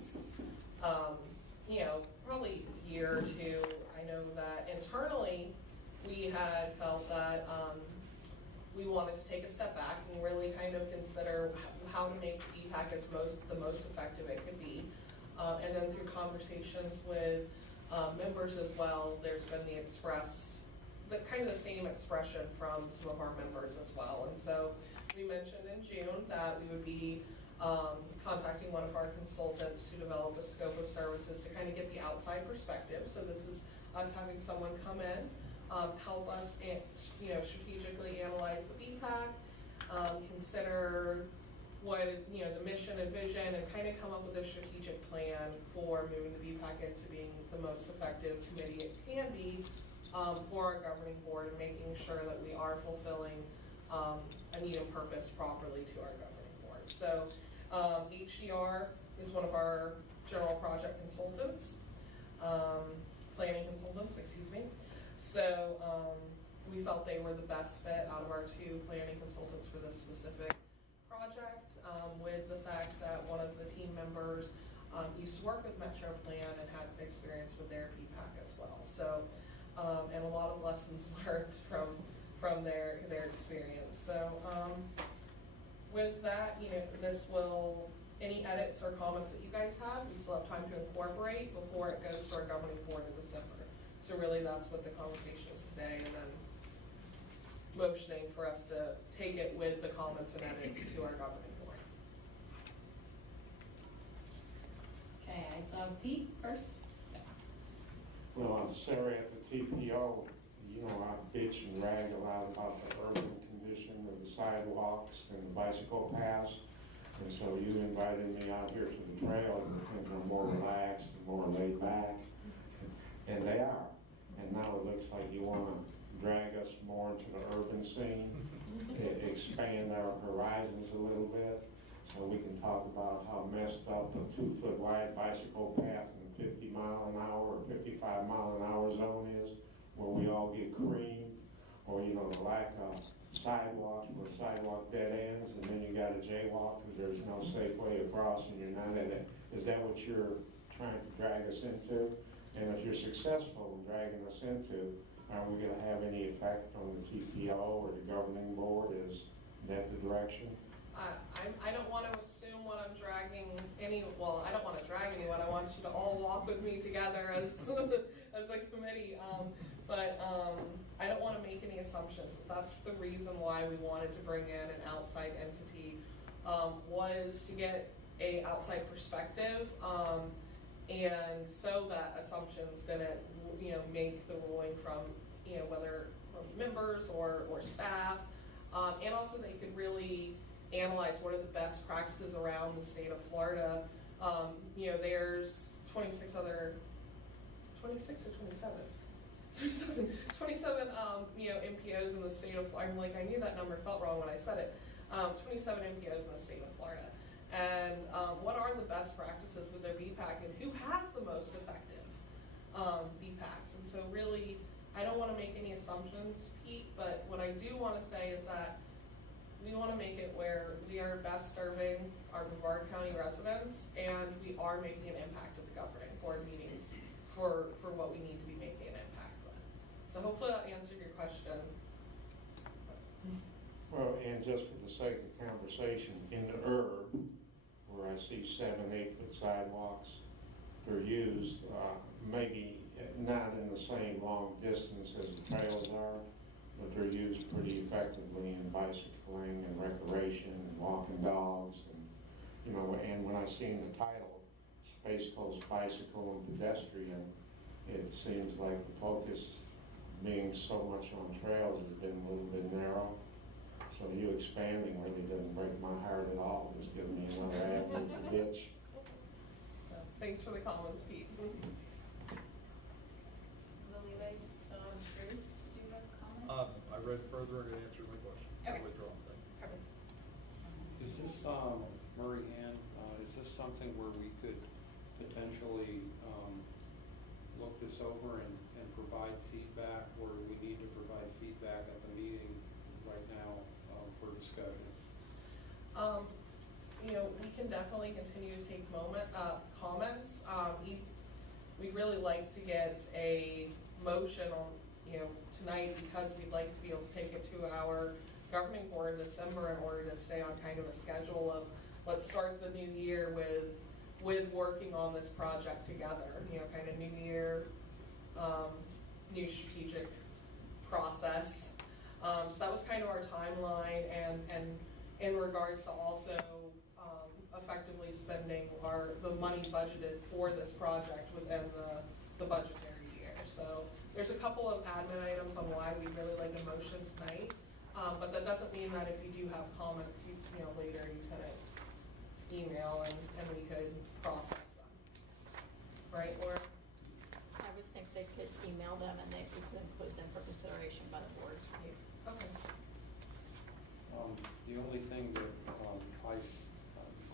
probably year or two, I know that internally we had felt that we wanted to take a step back and really kind of consider how to make the BPAC the most effective it could be. And then through conversations with members as well, there's been kind of the same expression from some of our members as well. And so we mentioned in June that we would be contacting one of our consultants to develop a scope of services to kind of get the outside perspective. So this is us having someone come in, help us, strategically analyze the BPAC, consider what the mission and vision, and kind of come up with a strategic plan for moving the BPAC into being the most effective committee it can be for our governing board, and making sure that we are fulfilling a need and purpose properly to our governing board. So HDR is one of our general project consultants, planning consultants, excuse me. So we felt they were the best fit out of our two planning consultants for this specific project, with the fact that one of the team members used to work with Metro Plan and had experience with their PPAC as well. So, and a lot of lessons learned from their experience. So, with that, any edits or comments that you guys have, we still have time to incorporate before it goes to our governing board in December. So really that's what the conversation is today, and then motioning for us to take it with the comments and edits to our governing board. Okay, I saw Pete first. Well, I'm Sarah at the TPO. I bitch and rag a lot about the urban condition of the sidewalks and the bicycle paths. And so you invited me out here to the trail, and I think I'm more relaxed and more laid back. And they are. And now it looks like you want to drag us more into the urban scene, expand our horizons a little bit, so we can talk about how messed up a 2-foot wide bicycle path in 50 mile an hour or 55 mile an hour zone is, where we all get creamed, or the lack of sidewalks, where sidewalk dead ends, and then you got a jaywalk because there's no safe way across, and you're not at it. Is that what you're trying to drag us into? And if you're successful in dragging us into, are we going to have any effect on the TPO or the governing board? Is that the direction? I don't want to assume what I'm dragging I don't want to drag anyone. I want you to all walk with me together as a committee. But I don't want to make any assumptions. That's the reason why we wanted to bring in an outside entity, was to get a outside perspective, and so that assumptions didn't, make the ruling from, whether from members or staff, and also they could really analyze what are the best practices around the state of Florida. There's 26 or 27? 27 MPOs in the state of Florida. I knew that number felt wrong when I said it. 27 MPOs in the state of Florida. And what are the best practices with their BPAC, and who has the most effective BPACs? And so really, I don't want to make any assumptions, Pete, but what I do want to say is that we want to make it where we are best serving our Brevard County residents, and we are making an impact at the governing board meetings for what we need to be making an impact with. So hopefully that answered your question. Well, and just for the sake of conversation, in the where I see 7-8 foot sidewalks. They're used, maybe not in the same long distance as the trails are, but they're used pretty effectively in bicycling and recreation and walking dogs. And, you know, and when I seen the title, Space Coast Bicycle and Pedestrian, it seems like the focus being so much on trails has been a little bit narrow. So you expanding really doesn't break my heart at all. It's giving me another avenue to ditch. Thanks for the comments, Pete. Levi's, Drew, did you have comments? I read further and it answered my question. Okay. I withdraw. Thank you. Perfect. Is this, Murray Ann, is this something where we could potentially look this over and provide feedback, or do we need to provide feedback at the meeting right now for discussion? You know, we can definitely continue to take comments. We'd really like to get a motion on, you know, tonight, because we'd like to be able to take it to our governing board in December in order to stay on kind of a schedule of, let's start the new year with working on this project together. You know, kind of new year, new strategic process. So that was kind of our timeline, and in regards to also effectively spending the money budgeted for this project within the budgetary year. So there's a couple of admin items on why we'd really like a motion tonight, but that doesn't mean that if you do have comments, you know, later you can email and we could process them. Right, Laura? I would think they could email them and they could include them for consideration by the board. Okay. The only thing that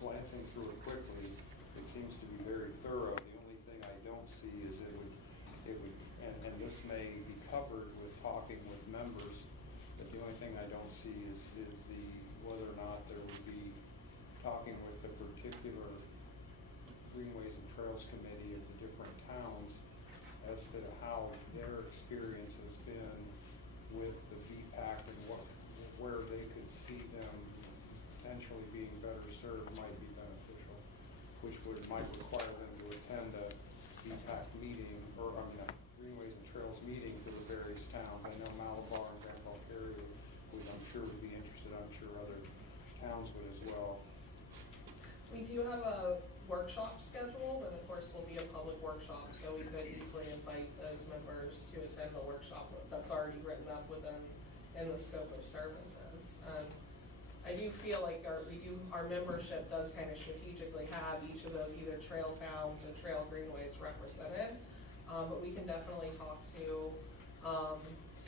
glancing through it quickly, it seems to be very thorough. The only thing I don't see is it would, and this may be covered with talking with members, but the only thing I don't see is whether or not there would be talking with the particular Greenways and Trails Committee of the different towns as to how their experience has been with the VPAC and where they could see them potentially being better served might be beneficial, which might require them to attend a VPAC meeting, or a Greenways and Trails meeting for the various towns. I know Malabar and Grand Gulf area would, I'm sure, would be interested. I'm sure other towns would as well. We do have a workshop scheduled, and of course will be a public workshop, so we could easily invite those members to attend the workshop that's already written up in the scope of services. I do feel like our membership does kind of strategically have each of those either trail towns or trail greenways represented, but we can definitely talk to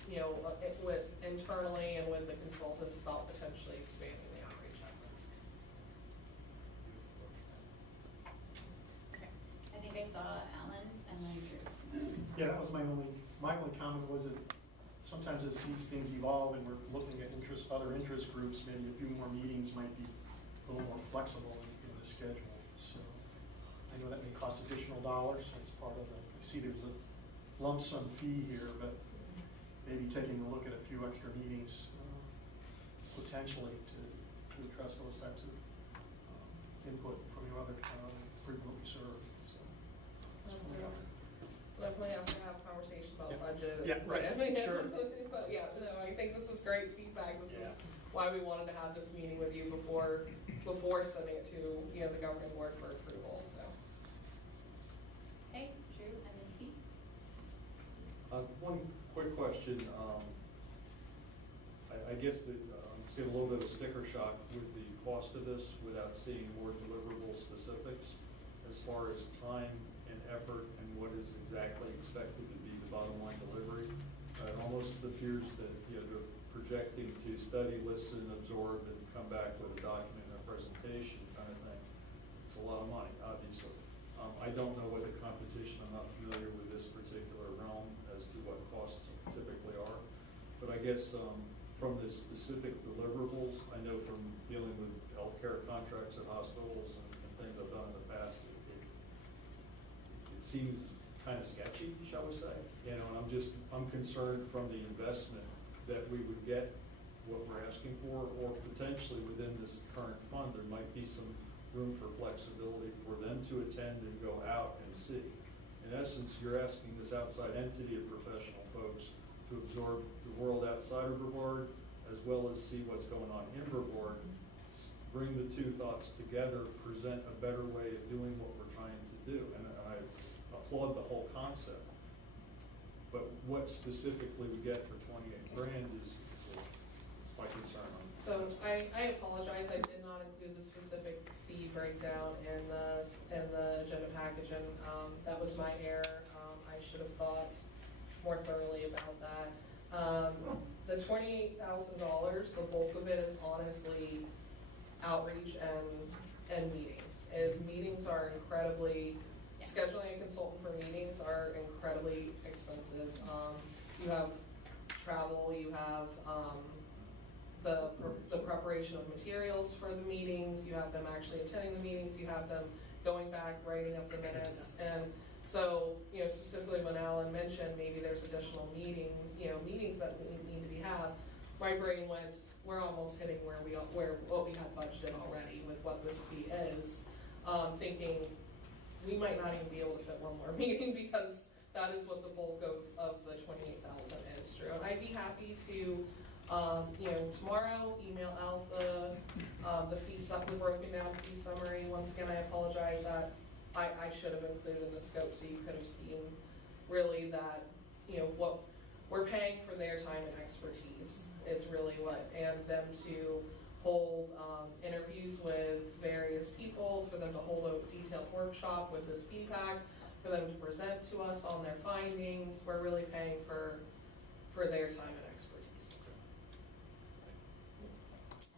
you know, with internally and with the consultants about potentially expanding the outreach efforts. Okay. I think I saw Alan's and then Drew. Yeah, that was my only comment was that sometimes as these things evolve and we're looking at other interest groups, maybe a few more meetings might be a little more flexible in the schedule. So I know that may cost additional dollars as part of it. I see there's a lump sum fee here, but maybe taking a look at a few extra meetings potentially to address those types of input from the other group we serve. So that's what we have. Definitely have to have a conversation about budget. Yeah, right. Sure. But yeah, no, I think this is great feedback. This is why we wanted to have this meeting with you before sending it to, you know, the governing board for approval. So. Okay, Drew and then Pete. One quick question. I guess that I'm seeing a little bit of sticker shock with the cost of this without seeing more deliverable specifics as far as time and effort and what is exactly expected to be the bottom line delivery. It almost appears that, you know, they're projecting to study, listen, absorb, and come back with a document and a presentation kind of thing. It's a lot of money, obviously. I don't know what the competition, I'm not familiar with this particular realm as to what costs typically are. But I guess from the specific deliverables, I know from dealing with healthcare contracts at hospitals and things I've done in the past, it seems kind of sketchy, shall we say. You know, and I'm concerned from the investment that we would get what we're asking for, or potentially within this current fund, there might be some room for flexibility for them to attend and go out and see. In essence, you're asking this outside entity of professional folks to absorb the world outside of Brevard, as well as see what's going on in Brevard, bring the two thoughts together, present a better way of doing what we're trying to do. And I applaud the whole concept. But what specifically we get for 28 grand is my concern. So I apologize, I did not include the specific fee breakdown in the agenda package, and that was my error. I should have thought more thoroughly about that. The $28,000, the bulk of it is honestly outreach and meetings. Meetings are incredibly, scheduling a consultant for meetings are incredibly expensive. You have travel, you have the preparation of materials for the meetings, you have them actually attending the meetings, you have them going back, writing up the minutes. And so, specifically when Alan mentioned maybe there's additional meetings that need to be had, my brain went, we're almost hitting what we had budgeted already with what this fee is, thinking we might not even be able to fit one more meeting because that is what the bulk of the $28,000 is, Drew. And I'd be happy to, tomorrow email out the broken down fee summary. Once again, I apologize that I should have included in the scope so you could have seen really that, what we're paying for their time and expertise is really what, and them to hold interviews with various people, for them to hold a detailed workshop with this PPAC, for them to present to us on their findings. We're really paying for their time and expertise.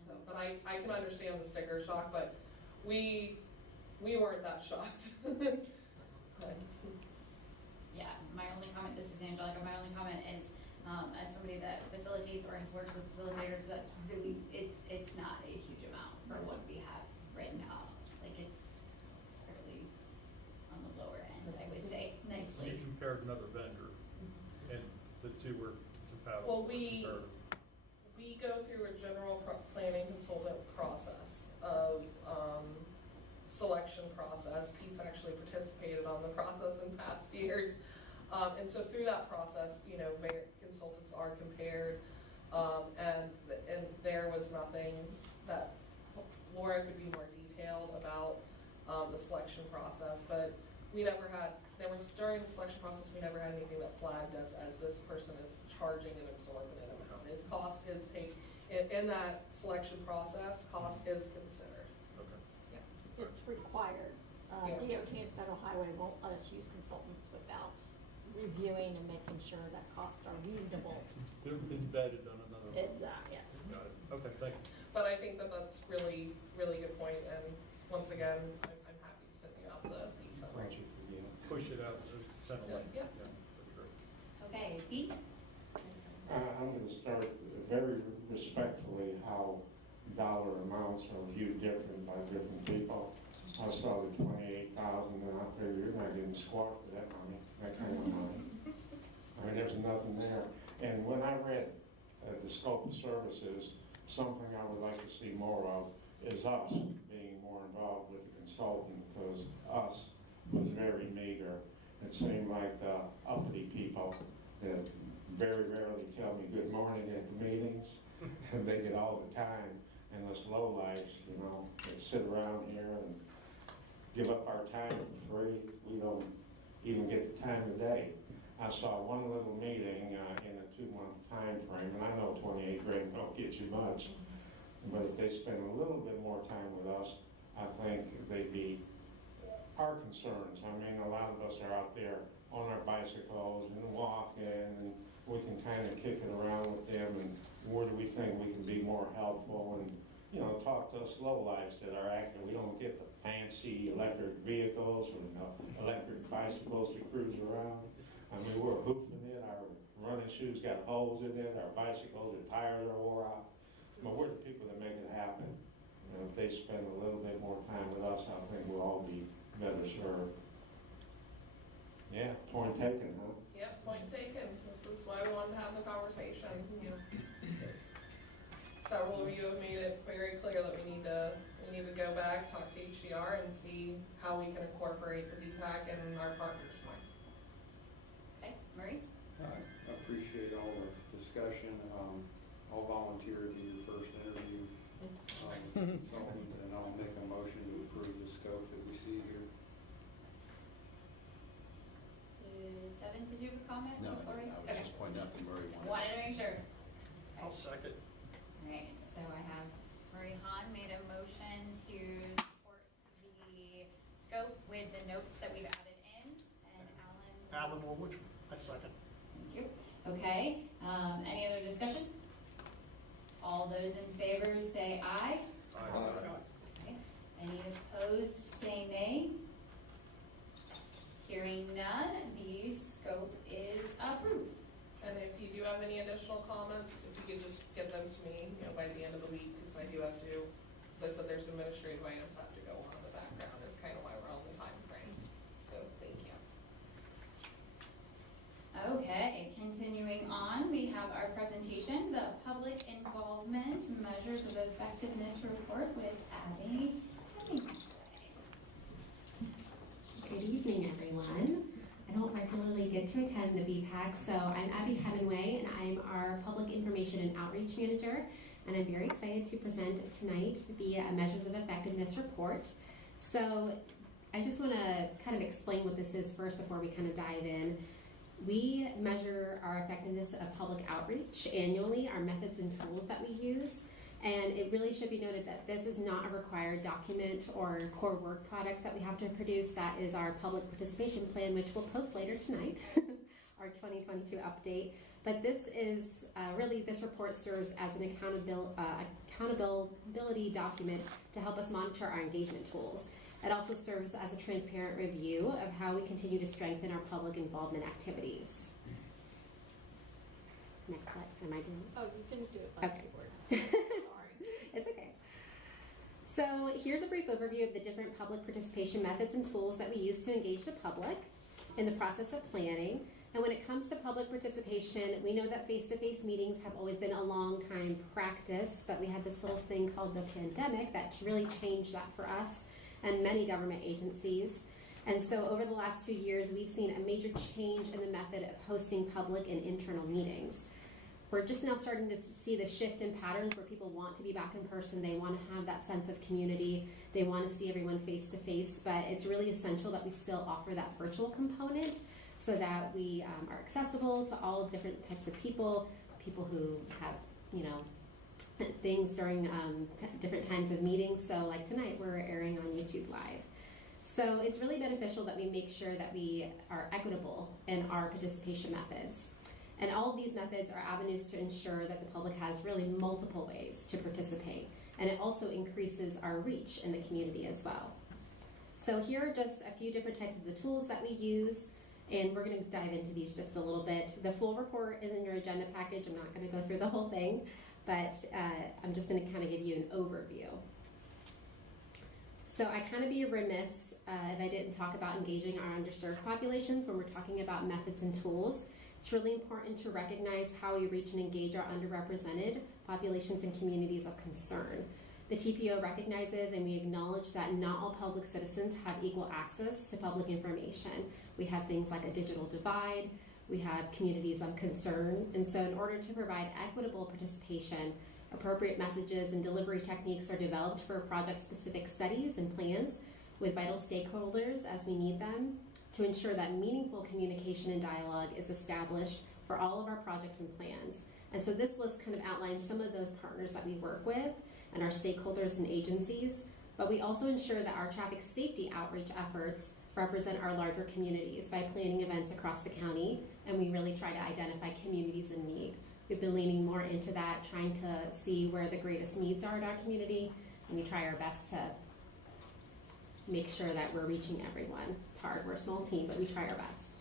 So, but I can understand the sticker shock, but we weren't that shocked. Yeah, my only comment, this is Angelica, my only comment is, as somebody that facilitates or has worked with facilitators, that's really, it's not a huge amount for what we have right now. Like, it's fairly on the lower end, I would say, nicely. You compared another vendor, and the two were compatible. Well, we go through a general planning consultant process of selection process. Pete's actually participated on the process in past years. And so through that process, consultants are compared, and there was nothing that Laura could be more detailed about the selection process, but we never had, during the selection process, we never had anything that flagged us as this person is charging an exorbitant amount. His cost is in that selection process, cost is considered. Okay. Yeah. It's required. DOT and Federal Highway won't let us use consultants without reviewing and making sure that costs are reasonable. They're embedded on another one. Yes. Got it. Okay, thank you. But I think that that's really, really good point, and once again, I'm happy to send you out the summary. Push it out, send a link. Yeah. That'd be great. Okay, Pete? I'm going to start very respectfully how dollar amounts are viewed different by different people. I saw the 28,000 and I figured you're not getting squat for that money, that kind of money. I mean, there's nothing there. And when I read the scope of services, something I would like to see more of is us being more involved with the consultant, because us was very meager. It seemed like the uppity people that very rarely tell me good morning at the meetings, and they get all the time. And us lowlifes, that sit around here and give up our time for free. We don't even get the time of day. I saw one little meeting in a 2-month time frame, and I know 28 grand don't get you much, but if they spend a little bit more time with us, I think they'd be our concerns. I mean, a lot of us are out there on our bicycles and walking, and we can kind of kick it around with them, and where do we think we can be more helpful, and talk to us lowlifes that are active. We don't get the fancy electric vehicles or electric bicycles to cruise around. I mean, we're hoofing it. Our running shoes got holes in it. Our bicycles, their tires are wore out. But we're the people that make it happen. If they spend a little bit more time with us, I think we'll all be better served. Yeah, point taken, huh? Yep, point taken. This is why we wanted to have the conversation. Several of you have made it very clear that we need to continue to go back, talk to HDR, and see how we can incorporate the VPAC and our partners more. Okay, Murray? I appreciate all the discussion. I'll volunteer to be your first interview as a consultant, and I'll make a motion to approve the scope that we see here. Devin, did you have a comment? No, before we- I was just pointing out that Murray wanted. Wanted to make sure. I'll second. All right, so I have Murray Hahn made a motion to support the scope with the notes that we've added in, and Alan Woolwich, I second. Thank you. Okay, any other discussion? All those in favor say aye. Okay. Any opposed say nay. Hearing none, the scope is approved. And if you do have any additional comments, if you could just get them to me, by the end of the week, because I do have to, as I said, there's administrative items that have to go on in the background, is kind of why we're on the time frame. So, thank you. Okay, continuing on, we have our presentation, the Public Involvement Measures of Effectiveness Report with Abby Hemingway. Good evening, everyone. I don't regularly get to attend the VPAC, so I'm Abby Hemingway, and I'm our Public Information and Outreach Manager, and I'm very excited to present tonight the Measures of Effectiveness Report. So I just want to kind of explain what this is first before we kind of dive in. We measure our effectiveness of public outreach annually, our methods and tools that we use. And it really should be noted that this is not a required document or core work product that we have to produce. That is our public participation plan, which we'll post later tonight, our 2022 update. But this is really, this report serves as an accountability document to help us monitor our engagement tools. It also serves as a transparent review of how we continue to strengthen our public involvement activities. Next slide. Am I doing it? Oh, you can do it by Okay. keyboard. Sorry. It's okay. So here's a brief overview of the different public participation methods and tools that we use to engage the public in the process of planning. And when it comes to public participation, we know that face-to-face meetings have always been a long time practice, but we had this little thing called the pandemic that really changed that for us and many government agencies. And so over the last 2 years, we've seen a major change in the method of hosting public and internal meetings. We're just now starting to see the shift in patterns where people want to be back in person. They want to have that sense of community. They want to see everyone face to face, but it's really essential that we still offer that virtual component so that we are accessible to all different types of people who have, things during different times of meetings. So like tonight, we're airing on YouTube Live. So it's really beneficial that we make sure that we are equitable in our participation methods. And all of these methods are avenues to ensure that the public has really multiple ways to participate. And it also increases our reach in the community as well. So here are just a few different types of the tools that we use. And we're going to dive into these just a little bit. The full report is in your agenda package. I'm not going to go through the whole thing, but I'm just going to kind of give you an overview. So I kind of be remiss if I didn't talk about engaging our underserved populations when we're talking about methods and tools. It's really important to recognize how we reach and engage our underrepresented populations and communities of concern. The TPO recognizes and we acknowledge that not all public citizens have equal access to public information. We have things like a digital divide, we have communities of concern, and so in order to provide equitable participation, appropriate messages and delivery techniques are developed for project-specific studies and plans with vital stakeholders as we need them to ensure that meaningful communication and dialogue is established for all of our projects and plans. And so this list kind of outlines some of those partners that we work with and our stakeholders and agencies, but we also ensure that our traffic safety outreach efforts represent our larger communities by planning events across the county, and we really try to identify communities in need. We've been leaning more into that, trying to see where the greatest needs are in our community, and we try our best to make sure that we're reaching everyone. It's hard, we're a small team, but we try our best.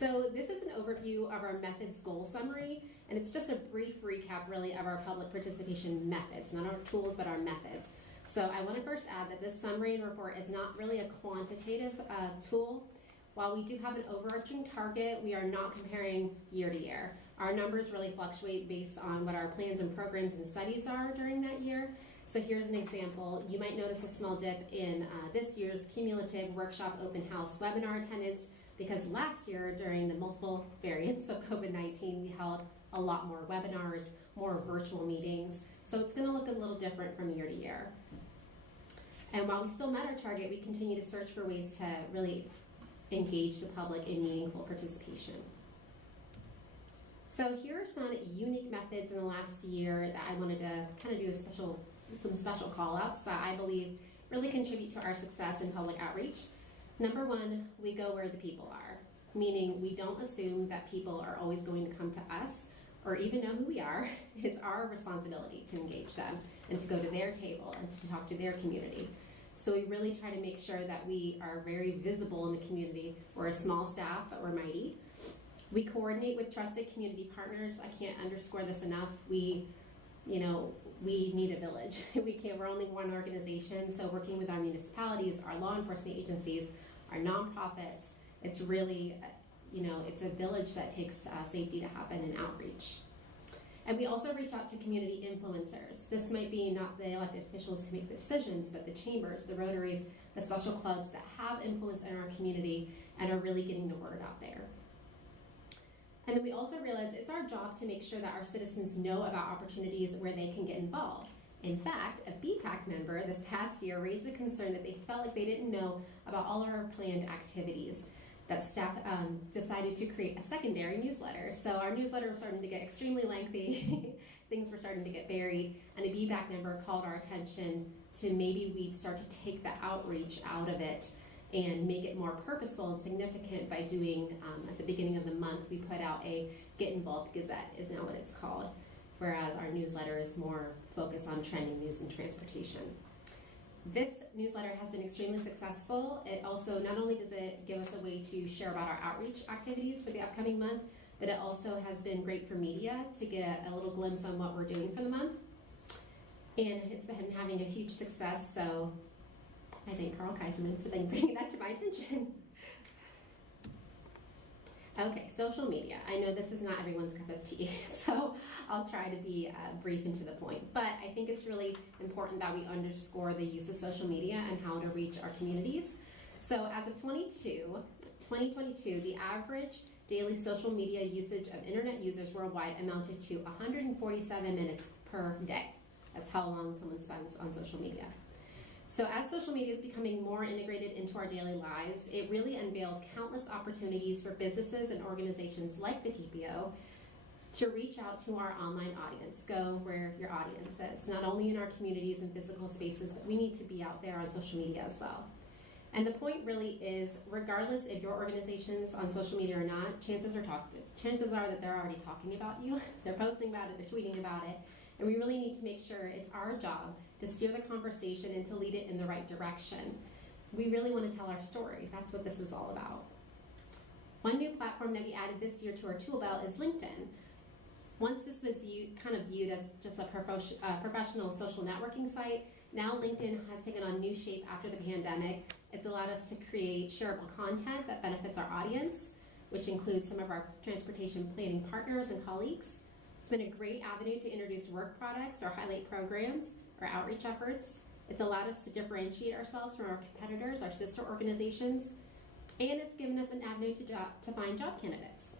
So this is an overview of our methods goal summary, and it's just a brief recap really of our public participation methods, not our tools, but our methods. So I want to first add that this summary and report is not really a quantitative tool. While we do have an overarching target, we are not comparing year to year. Our numbers really fluctuate based on what our plans and programs and studies are during that year. So here's an example. You might notice a small dip in this year's cumulative workshop open house webinar attendance because last year during the multiple variants of COVID-19, we held a lot more webinars, more virtual meetings. So it's gonna look a little different from year to year. And while we still met our target, we continue to search for ways to really engage the public in meaningful participation. So here are some unique methods in the last year that I wanted to kind of do some special call outs that I believe really contribute to our success in public outreach. Number one, we go where the people are, meaning we don't assume that people are always going to come to us or even know who we are. It's our responsibility to engage them and to go to their table and to talk to their community. So we really try to make sure that we are very visible in the community. We're a small staff, but we're mighty. We coordinate with trusted community partners. I can't underscore this enough. We need a village. We're only one organization, so working with our municipalities, our law enforcement agencies, our nonprofits, it's really, it's a village that takes safety to happen and outreach. And we also reach out to community influencers. This might be not the elected officials who make the decisions, but the chambers, the Rotaries, the special clubs that have influence in our community and are really getting the word out there. And then we also realize it's our job to make sure that our citizens know about opportunities where they can get involved. In fact, a BPAC member this past year raised a concern that they felt like they didn't know about all our planned activities, that staff decided to create a secondary newsletter. So our newsletter was starting to get extremely lengthy, things were starting to get buried, and a BPAC member called our attention to maybe we'd start to take the outreach out of it and make it more purposeful and significant by doing, at the beginning of the month, we put out a Get Involved Gazette, is now what it's called, whereas our newsletter is more focused on trending news and transportation. This newsletter has been extremely successful. It also, not only does it give us a way to share about our outreach activities for the upcoming month, but it also has been great for media to get a little glimpse on what we're doing for the month. And it's been having a huge success, so I thank Carl Kaiserman for bringing that to my attention. Okay, social media. I know this is not everyone's cup of tea, so I'll try to be brief and to the point. But I think it's really important that we underscore the use of social media and how to reach our communities. So as of 2022, the average daily social media usage of internet users worldwide amounted to 147 minutes per day. That's how long someone spends on social media. So as social media is becoming more integrated into our daily lives, it really unveils countless opportunities for businesses and organizations like the TPO to reach out to our online audience. Go where your audience is, not only in our communities and physical spaces, but we need to be out there on social media as well. And the point really is, regardless if your organization's on social media or not, chances are that they're already talking about you, they're posting about it, they're tweeting about it, and we really need to make sure it's our job to steer the conversation and to lead it in the right direction. We really want to tell our story. That's what this is all about. One new platform that we added this year to our tool belt is LinkedIn. Once this was kind of viewed as just a professional social networking site, now LinkedIn has taken on new shape after the pandemic. It's allowed us to create shareable content that benefits our audience, which includes some of our transportation planning partners and colleagues. It's been a great avenue to introduce work products or highlight programs or outreach efforts. It's allowed us to differentiate ourselves from our competitors, our sister organizations, and it's given us an avenue to find job candidates.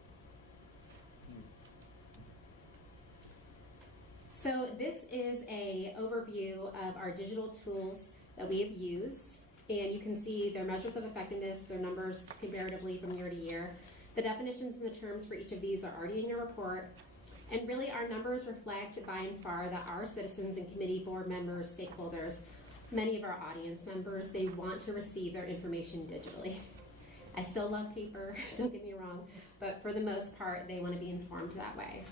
So this is an overview of our digital tools that we have used, and you can see their measures of effectiveness, their numbers comparatively from year to year. The definitions and the terms for each of these are already in your report. And really our numbers reflect by and far that our citizens and committee board members, stakeholders, many of our audience members, they want to receive their information digitally. I still love paper, don't get me wrong, but for the most part, they want to be informed that way.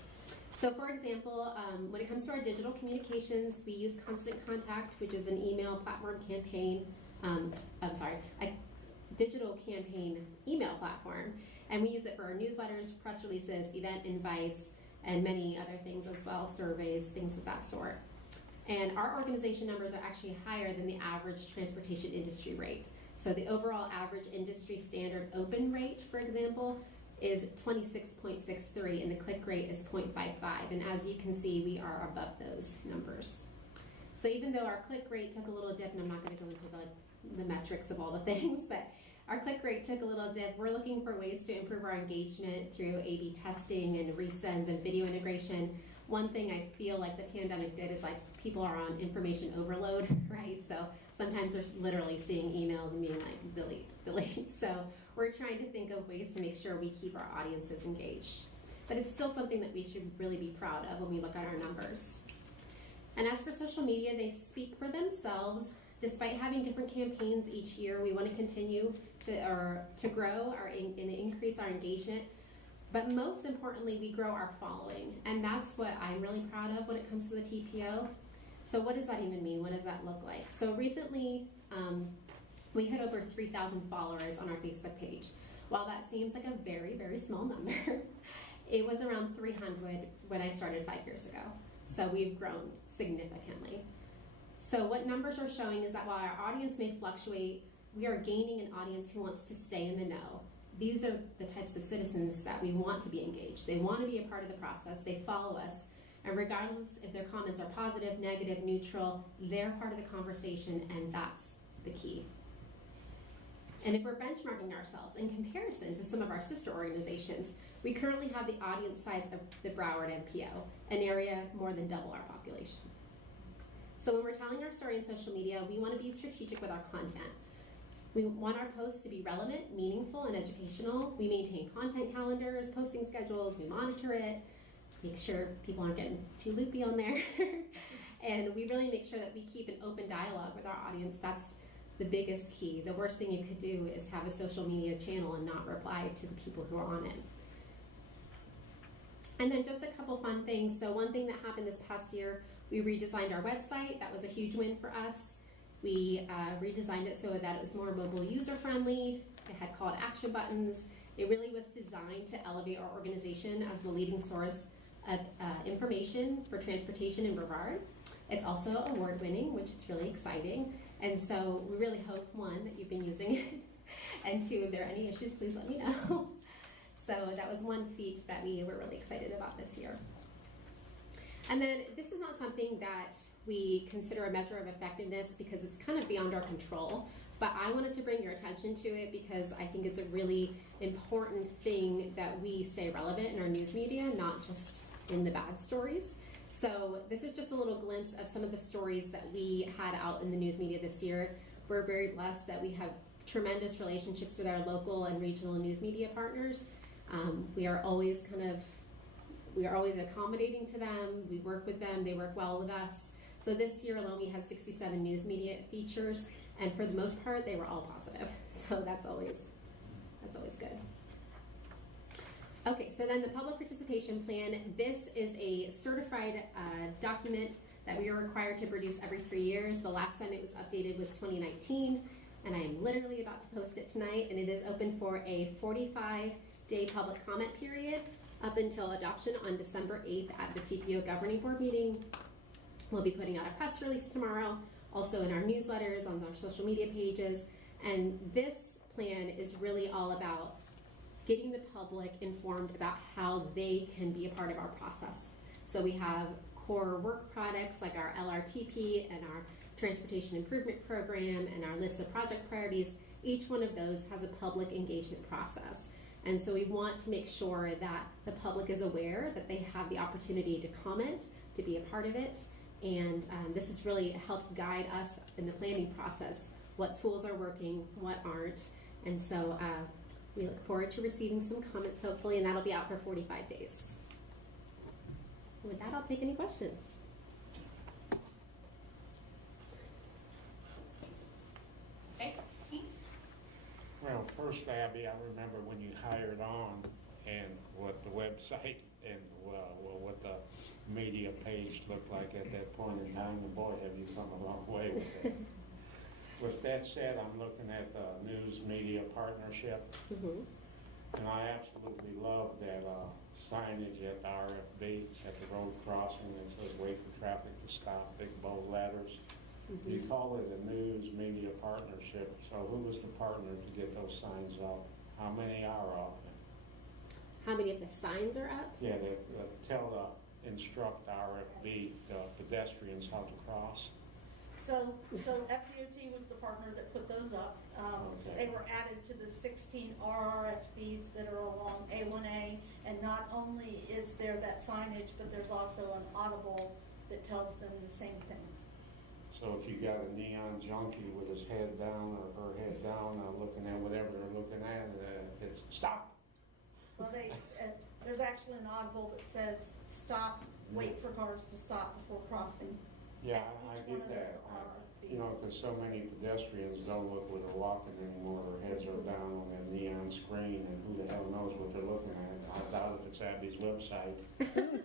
So for example, when it comes to our digital communications, we use Constant Contact, which is an email platform campaign, a digital campaign email platform. And we use it for our newsletters, press releases, event invites, and many other things as well, surveys, things of that sort. And our organization numbers are actually higher than the average transportation industry rate. So the overall average industry standard open rate, for example, is 26.63, and the click rate is 0.55. And as you can see, we are above those numbers. So even though our click rate took a little dip, and I'm not going to go into the metrics of all the things, but our click rate took a little dip. We're looking for ways to improve our engagement through A/B testing and resends and video integration. One thing I feel like the pandemic did is like people are on information overload, right? So sometimes they're literally seeing emails and being like, delete, delete. So we're trying to think of ways to make sure we keep our audiences engaged. But it's still something that we should really be proud of when we look at our numbers. And as for social media, they speak for themselves. Despite having different campaigns each year, we want to continue to grow and increase our engagement. But most importantly, we grow our following. And that's what I'm really proud of when it comes to the TPO. So what does that even mean? What does that look like? So recently, we hit over 3,000 followers on our Facebook page. While that seems like a very, very small number, it was around 300 when I started 5 years ago. So we've grown significantly. So what numbers are showing is that while our audience may fluctuate, we are gaining an audience who wants to stay in the know. These are the types of citizens that we want to be engaged. They want to be a part of the process. They follow us. And regardless if their comments are positive, negative, neutral, they're part of the conversation, and that's the key. And if we're benchmarking ourselves in comparison to some of our sister organizations, we currently have the audience size of the Broward MPO, an area more than double our population. So when we're telling our story in social media, we want to be strategic with our content. We want our posts to be relevant, meaningful, and educational. We maintain content calendars, posting schedules, we monitor it, make sure people aren't getting too loopy on there. And we really make sure that we keep an open dialogue with our audience. That's the biggest key. The worst thing you could do is have a social media channel and not reply to the people who are on it. And then just a couple fun things. So one thing that happened this past year, we redesigned our website. That was a huge win for us. We redesigned it so that it was more mobile user friendly. It had call to action buttons. It really was designed to elevate our organization as the leading source of information for transportation in Brevard. It's also award winning, which is really exciting. And so we really hope, one, that you've been using it, and two, if there are any issues, please let me know. So that was one feat that we were really excited about this year. And then this is not something that we consider a measure of effectiveness because it's kind of beyond our control, but I wanted to bring your attention to it because I think it's a really important thing that we stay relevant in our news media, not just in the bad stories. So this is just a little glimpse of some of the stories that we had out in the news media this year. We're very blessed that we have tremendous relationships with our local and regional news media partners. We are always accommodating to them. We work with them. They work well with us. So this year alone, we had 67 news media features, and for the most part, they were all positive. So that's always good. Okay, so then the public participation plan. This is a certified document that we are required to produce every 3 years. The last time it was updated was 2019, and I am literally about to post it tonight, and it is open for a 45-day public comment period up until adoption on December 8th at the TPO Governing Board meeting. We'll be putting out a press release tomorrow, also in our newsletters, on our social media pages, and this plan is really all about getting the public informed about how they can be a part of our process. So we have core work products like our LRTP and our Transportation Improvement Program and our list of project priorities. Each one of those has a public engagement process. And so we want to make sure that the public is aware that they have the opportunity to comment, to be a part of it. And this is really helps guide us in the planning process, what tools are working, what aren't. And so we look forward to receiving some comments, hopefully, and that'll be out for 45 days. With that, I'll take any questions. Okay. Well, first, Abby, I remember when you hired on and what the website and what the media page looked like at that point in time, and boy, have you come a long way with it. With that said, I'm looking at the news media partnership, and I absolutely love that signage at the RFB at the road crossing that says "Wait for traffic to stop," big bold letters. You call it a news media partnership. So who was the partner to get those signs up? How many are up? How many of the signs are up? Yeah, they instruct RFB pedestrians how to cross. So FDOT was the partner that put those up. Okay. They were added to the 16 RRFBs that are along A1A, and not only is there that signage, but there's also an audible that tells them the same thing. So if you got a neon junkie with his head down or her head down, looking at whatever they're looking at, it's stop. Well, there's actually an audible that says stop, wait for cars to stop before crossing. Yeah, At I each one get of that. those RRFBs. You know, because so many pedestrians don't look when they're walking anymore. Their heads are down on that neon screen, and who the hell knows what they're looking at. I doubt if it's Abby's website. And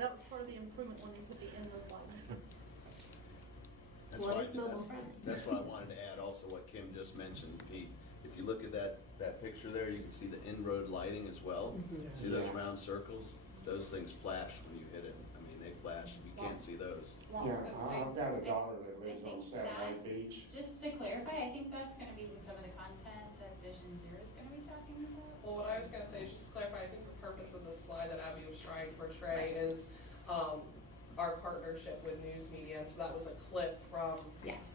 that was part of the improvement when they put the inlet lighting. That's what I wanted to add also what Kim just mentioned, Pete. If you look at that picture there, you can see the in-road lighting as well. See those round circles? Those things flash when you hit it. I mean, they flash. You can't see those. Yeah, I've got a daughter that lives on Satellite Beach. Just to clarify, I think that's going to be some of the content that Vision Zero is going to be talking about. Well, what I was going to say is just to clarify, I think the purpose of the slide that Abby was trying to portray is our partnership with news media. And so that was a clip from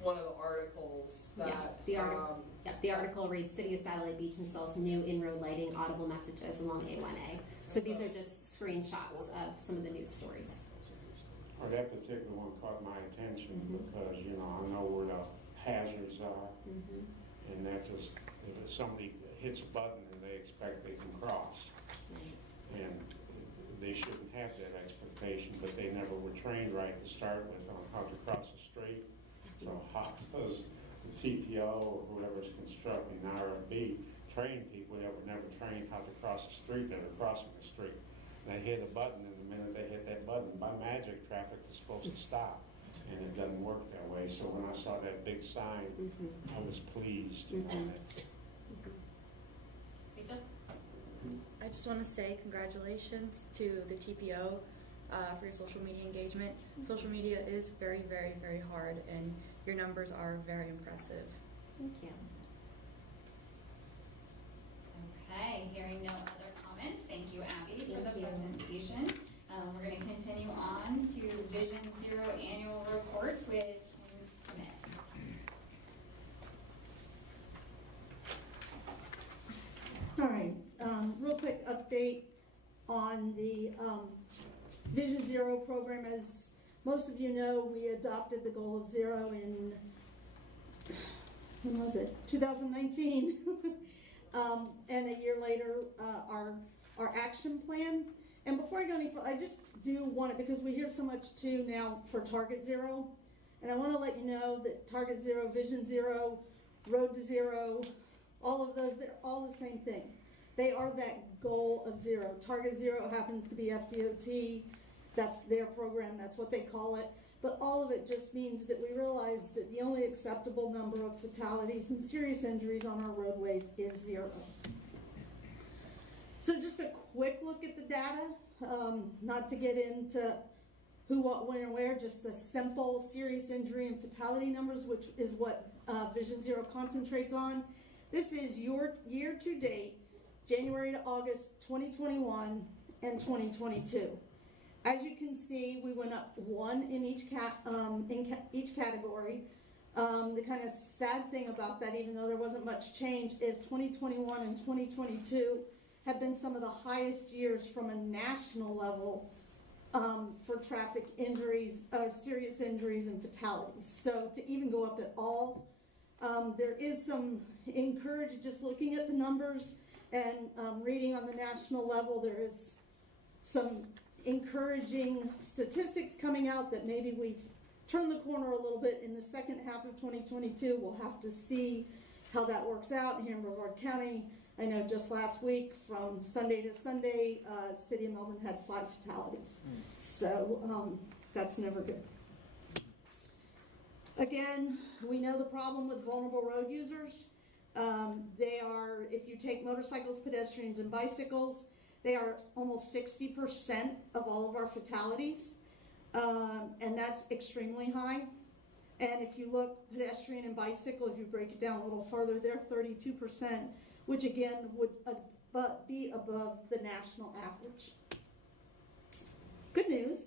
one of the articles that... The article reads, City of Satellite Beach installs new in-road lighting audible messages along A1A. So these are just screenshots of some of the news stories. Or that particular one caught my attention because, you know, I know where the hazards are. And that just, if somebody hits a button and they expect they can cross. And they shouldn't have that expectation, but they never were trained right to start with on how to cross the street. So how does the TPO or whoever's constructing an RFB train people that were never trained how to cross the street that are crossing the street? They hit a button, and the minute they hit that button, by magic, traffic is supposed to stop. And it doesn't work that way. So when I saw that big sign, I was pleased. Rachel? I just want to say congratulations to the TPO for your social media engagement. Social media is very, very, very hard, and your numbers are very impressive. Thank you. Okay, hearing no other comments, thank you, Abby, for the presentation. We're going to continue on to Vision Zero Annual Report with Kim Smith. All right, real quick update on the Vision Zero program. As most of you know, we adopted the goal of zero in, when was it? 2019. And a year later, our action plan. And before I go any further, I just do want it, because we hear so much too now for Target Zero. And I want to let you know that Target Zero, Vision Zero, Road to Zero, all of those, they're all the same thing. They are that goal of zero. Target Zero happens to be FDOT. That's their program. That's what they call it. But all of it just means that we realize that the only acceptable number of fatalities and serious injuries on our roadways is zero. So just a quick look at the data, not to get into who, what, when, and where, just the simple serious injury and fatality numbers, which is what Vision Zero concentrates on. This is your year to date, January to August 2021 and 2022. As you can see, we went up one in each category. The kind of sad thing about that, even though there wasn't much change, is 2021 and 2022 have been some of the highest years from a national level for traffic injuries, serious injuries and fatalities. So to even go up at all, there is some encouragement just looking at the numbers and reading on the national level. There is some encouraging statistics coming out that maybe we've turned the corner a little bit in the second half of 2022. We'll have to see how that works out. Here in Brevard County, I know just last week, from Sunday to Sunday, City of Melbourne had 5 fatalities. So that's never good. Again, we know the problem with vulnerable road users. They are, if you take motorcycles, pedestrians, and bicycles, they are almost 60% of all of our fatalities, and that's extremely high. And if you look pedestrian and bicycle, if you break it down a little further, they're 32%, which again would be above the national average. Good news,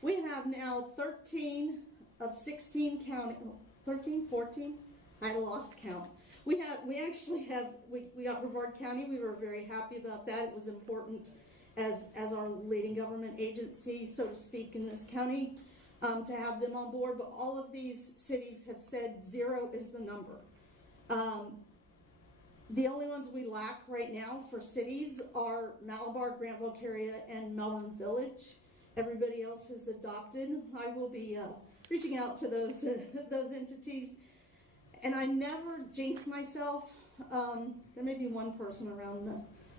we have now 13 of 16 county, 13, 14, I lost count. We got Brevard County. We were very happy about that. It was important as our leading government agency, so to speak, in this county, to have them on board. But all of these cities have said 0 is the number. The only ones we lack right now for cities are Malabar, Grantville, Caria, and Melbourne Village. Everybody else has adopted. I will be reaching out to those those entities. And I never jinx myself. There may be one person around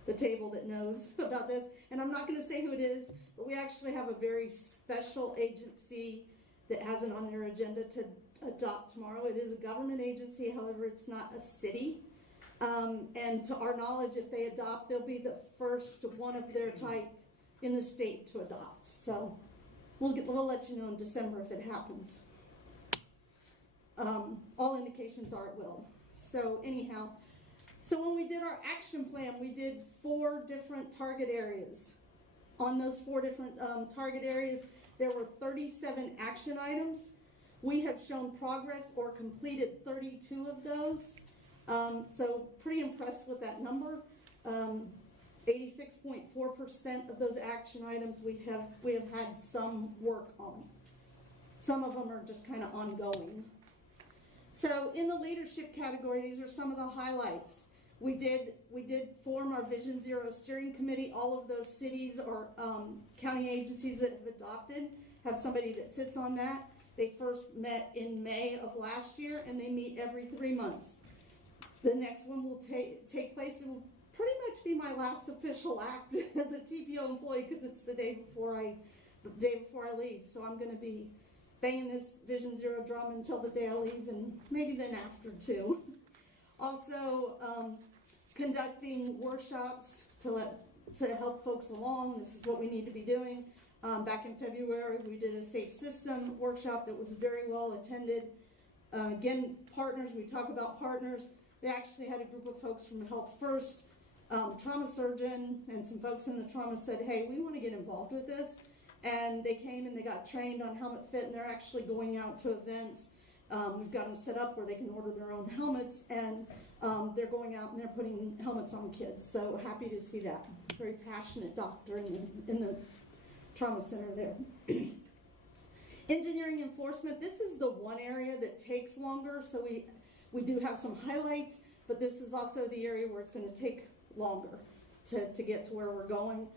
the table that knows about this, and I'm not going to say who it is, but we actually have a very special agency that has it on their agenda to adopt tomorrow. It is a government agency, however, it's not a city. And to our knowledge, if they adopt, they'll be the first one of their type in the state to adopt. So we'll let you know in December if it happens. All indications are it will. So anyhow, so when we did our action plan, we did 4 different target areas. On those 4 different target areas, there were 37 action items. We have shown progress or completed 32 of those. So pretty impressed with that number. 86.4% of those action items we have had some work on. Some of them are just kind of ongoing. So in the leadership category, these are some of the highlights. We did form our Vision Zero steering committee. All of those cities or county agencies that have adopted have somebody that sits on that. They first met in May of last year, and they meet every 3 months. The next one will take place. It will pretty much be my last official act as a TPO employee because it's the day before I leave. So I'm going to be banging this Vision Zero drum until the day I leave, and maybe then after too. Also, conducting workshops to help folks along. This is what we need to be doing. Back in February, we did a safe system workshop that was very well attended. Again, partners, we talk about partners. We actually had a group of folks from Health First, trauma surgeon, and some folks in the trauma said, hey, we want to get involved with this. And they came and they got trained on helmet fit, and they're actually going out to events. We've got them set up where they can order their own helmets, and they're going out and they're putting helmets on kids. So happy to see that. Very passionate doctor in the trauma center there. Engineering enforcement, this is the one area that takes longer, so we do have some highlights, but this is also the area where it's going to take longer to get to where we're going.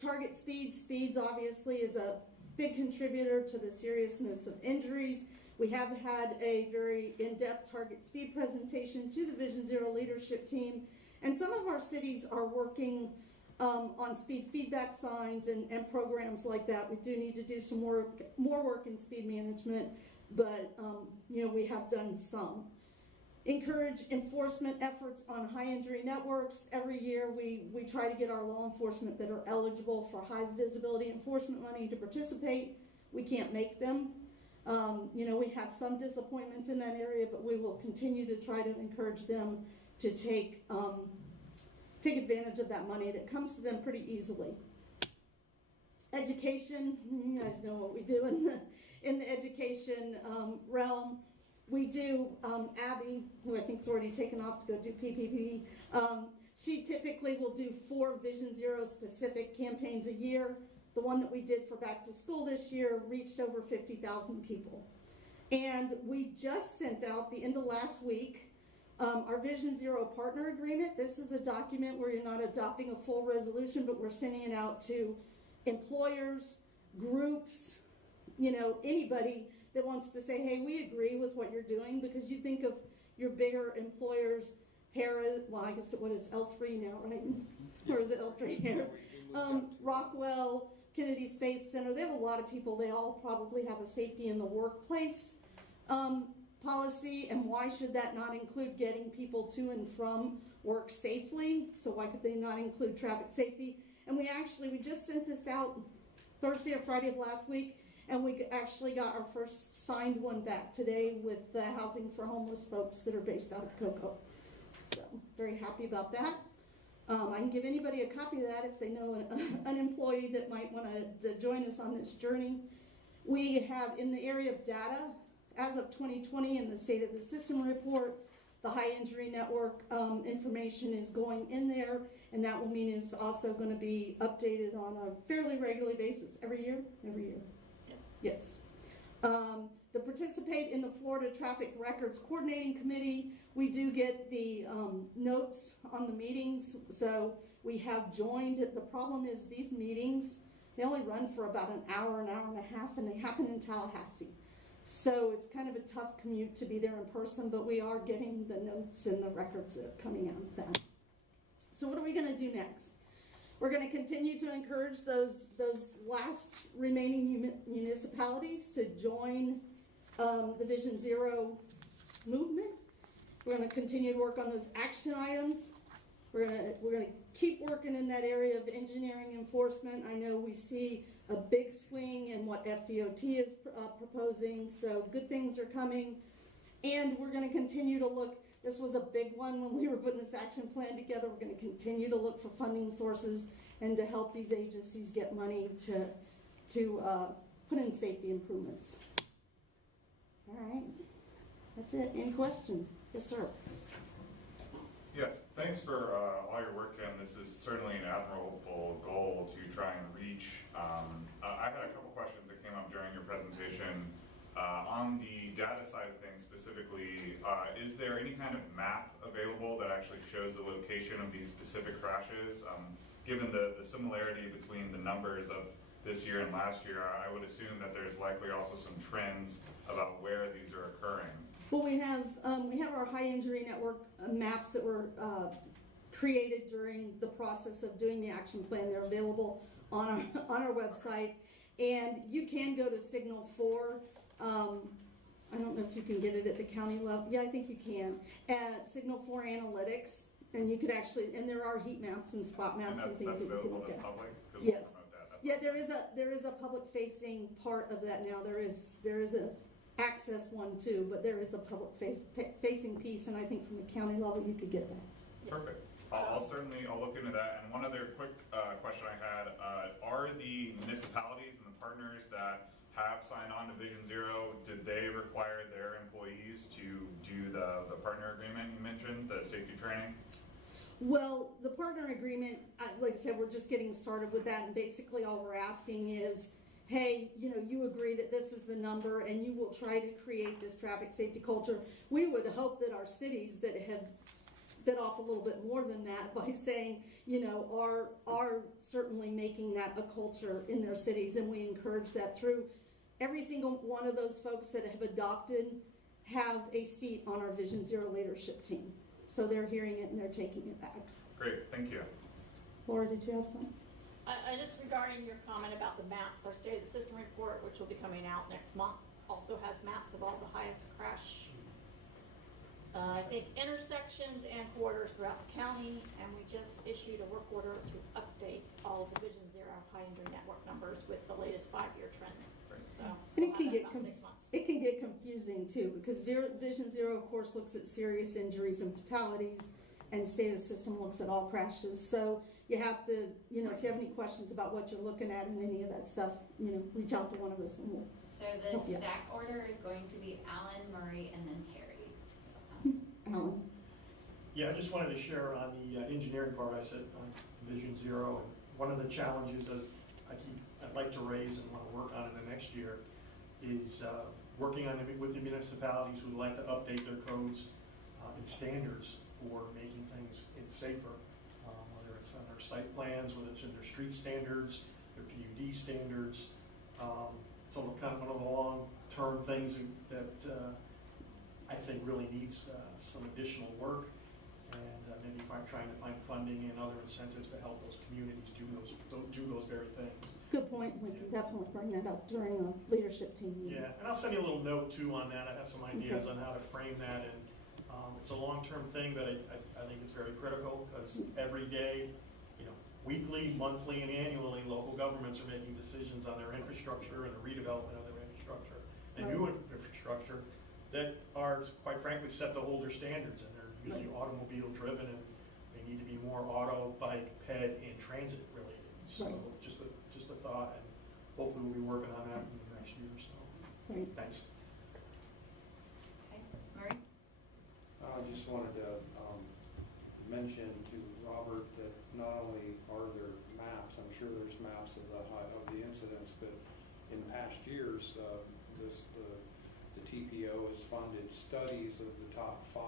Target speeds obviously is a big contributor to the seriousness of injuries. We have had a very in-depth target speed presentation to the Vision Zero leadership team, and some of our cities are working on speed feedback signs and programs like that. We do need to do some more work in speed management, but we have done some. Encourage enforcement efforts on high injury networks. Every year we try to get our law enforcement that are eligible for high visibility enforcement money to participate. We can't make them. We have some disappointments in that area, but we will continue to try to encourage them to take advantage of that money that comes to them pretty easily. Education, you guys know what we do in the education realm. We do, Abby, who I think is already taken off to go do PPP, she typically will do 4 Vision Zero specific campaigns a year. The one that we did for back to school this year reached over 50,000 people. And we just sent out, the end of last week, our Vision Zero partner agreement. This is a document where you're not adopting a full resolution, but we're sending it out to employers, groups, anybody that wants to say, hey, we agree with what you're doing, because you think of your bigger employers, Harris, well, I guess what is L3 now, right? Or is it L3 Harris? Rockwell, Kennedy Space Center, they have a lot of people. They all probably have a safety in the workplace policy, and why should that not include getting people to and from work safely? So why could they not include traffic safety? And we just sent this out Thursday or Friday of last week, and we actually got our first signed one back today with the housing for homeless folks that are based out of Cocoa. So very happy about that. I can give anybody a copy of that if they know an employee that might want to join us on this journey. We have in the area of data, as of 2020 in the State of the System report, the high injury network information is going in there, and that will mean it's also going to be updated on a fairly regular basis. Every year? Every year. Yes. To participate in the Florida Traffic Records Coordinating Committee, we do get the notes on the meetings, so we have joined. The problem is these meetings, they only run for about an hour and a half, and they happen in Tallahassee. So it's kind of a tough commute to be there in person, but we are getting the notes and the records that are coming out of that. So what are we going to do next? We're going to continue to encourage those last remaining municipalities to join the Vision Zero movement. We're going to continue to work on those action items. We're going to keep working in that area of engineering enforcement. I know we see a big swing in what FDOT is proposing, so good things are coming. And we're going to continue to look. This was a big one when we were putting this action plan together. We're going to continue to look for funding sources and to help these agencies get money to put in safety improvements. All right, that's it. Any questions? Yes, sir. Yes, thanks for all your work, and this is certainly an admirable goal to try and reach. I had a couple questions that came up during your presentation. On the data side of things specifically, is there any kind of map available that actually shows the location of these specific crashes? Given the similarity between the numbers of this year and last year, I would assume that there's likely also some trends about where these are occurring. Well, we have our high injury network maps that were created during the process of doing the action plan. They're available on our website, and you can go to Signal 4. I don't know if you can get it at the county level. Yeah, I think you can. At Signal 4 Analytics, and you could actually, and there are heat maps and spot maps and things that you can look at. Public? Yes. Yeah, there is a public-facing part of that now. There is a access one too, but there is a public-facing piece, and I think from the county level you could get that. Perfect. I'll look into that. And one other quick question I had: are the municipalities and the partners that have signed on to Vision Zero, did they require their employees to do the partner agreement you mentioned, the safety training? Well, the partner agreement, like I said, we're just getting started with that, and basically all we're asking is, hey, you agree that this is the number and you will try to create this traffic safety culture. We would hope that our cities that have bit off a little bit more than that by saying, are certainly making that a culture in their cities, and we encourage that through every single one of those folks that have adopted have a seat on our Vision Zero leadership team. So they're hearing it and they're taking it back. Great, thank you. Laura, did you have something? I just regarding your comment about the maps, our State of the System report, which will be coming out next month, also has maps of all the highest crash, I think, intersections and corridors throughout the county, and we just issued a work order to update all of the Vision Zero high injury network numbers with the latest 5-year trends. So and it can get about 6 months. It can get confusing too, because Vision Zero, of course, looks at serious injuries and fatalities, and State of the System looks at all crashes. So you have to, if you have any questions about what you're looking at and any of that stuff, reach out to one of us and we'll. So the stack order is going to be Alan, Murray, and then Terry. So, Alan. Yeah, I just wanted to share on the engineering part. I said on Vision Zero, and one of the challenges I'd like to raise and want to work on in the next year is working on with the municipalities who would like to update their codes and standards for making things safer, whether it's on their site plans, whether it's in their street standards, their PUD standards. It's all kind of one of the long-term things that I think really needs some additional work, and maybe trying to find funding and other incentives to help those communities do those very things. Good point. We can definitely bring that up during the leadership team meeting. Yeah, and I'll send you a little note too on that. I have some ideas on how to frame that, and it's a long-term thing, but I think it's very critical because every day, weekly, monthly, and annually, local governments are making decisions on their infrastructure and the redevelopment of their infrastructure and new infrastructure that are, quite frankly, set to older standards, and they're usually automobile-driven, and they need to be more auto, bike, ped, and transit related. So just a thought, and hopefully we'll be working on that in last year, so. Great. Thanks. Okay, Murray? I just wanted to mention to Robert that not only are there maps, I'm sure there's maps of the incidents, but in past years, the TPO has funded studies of the top 5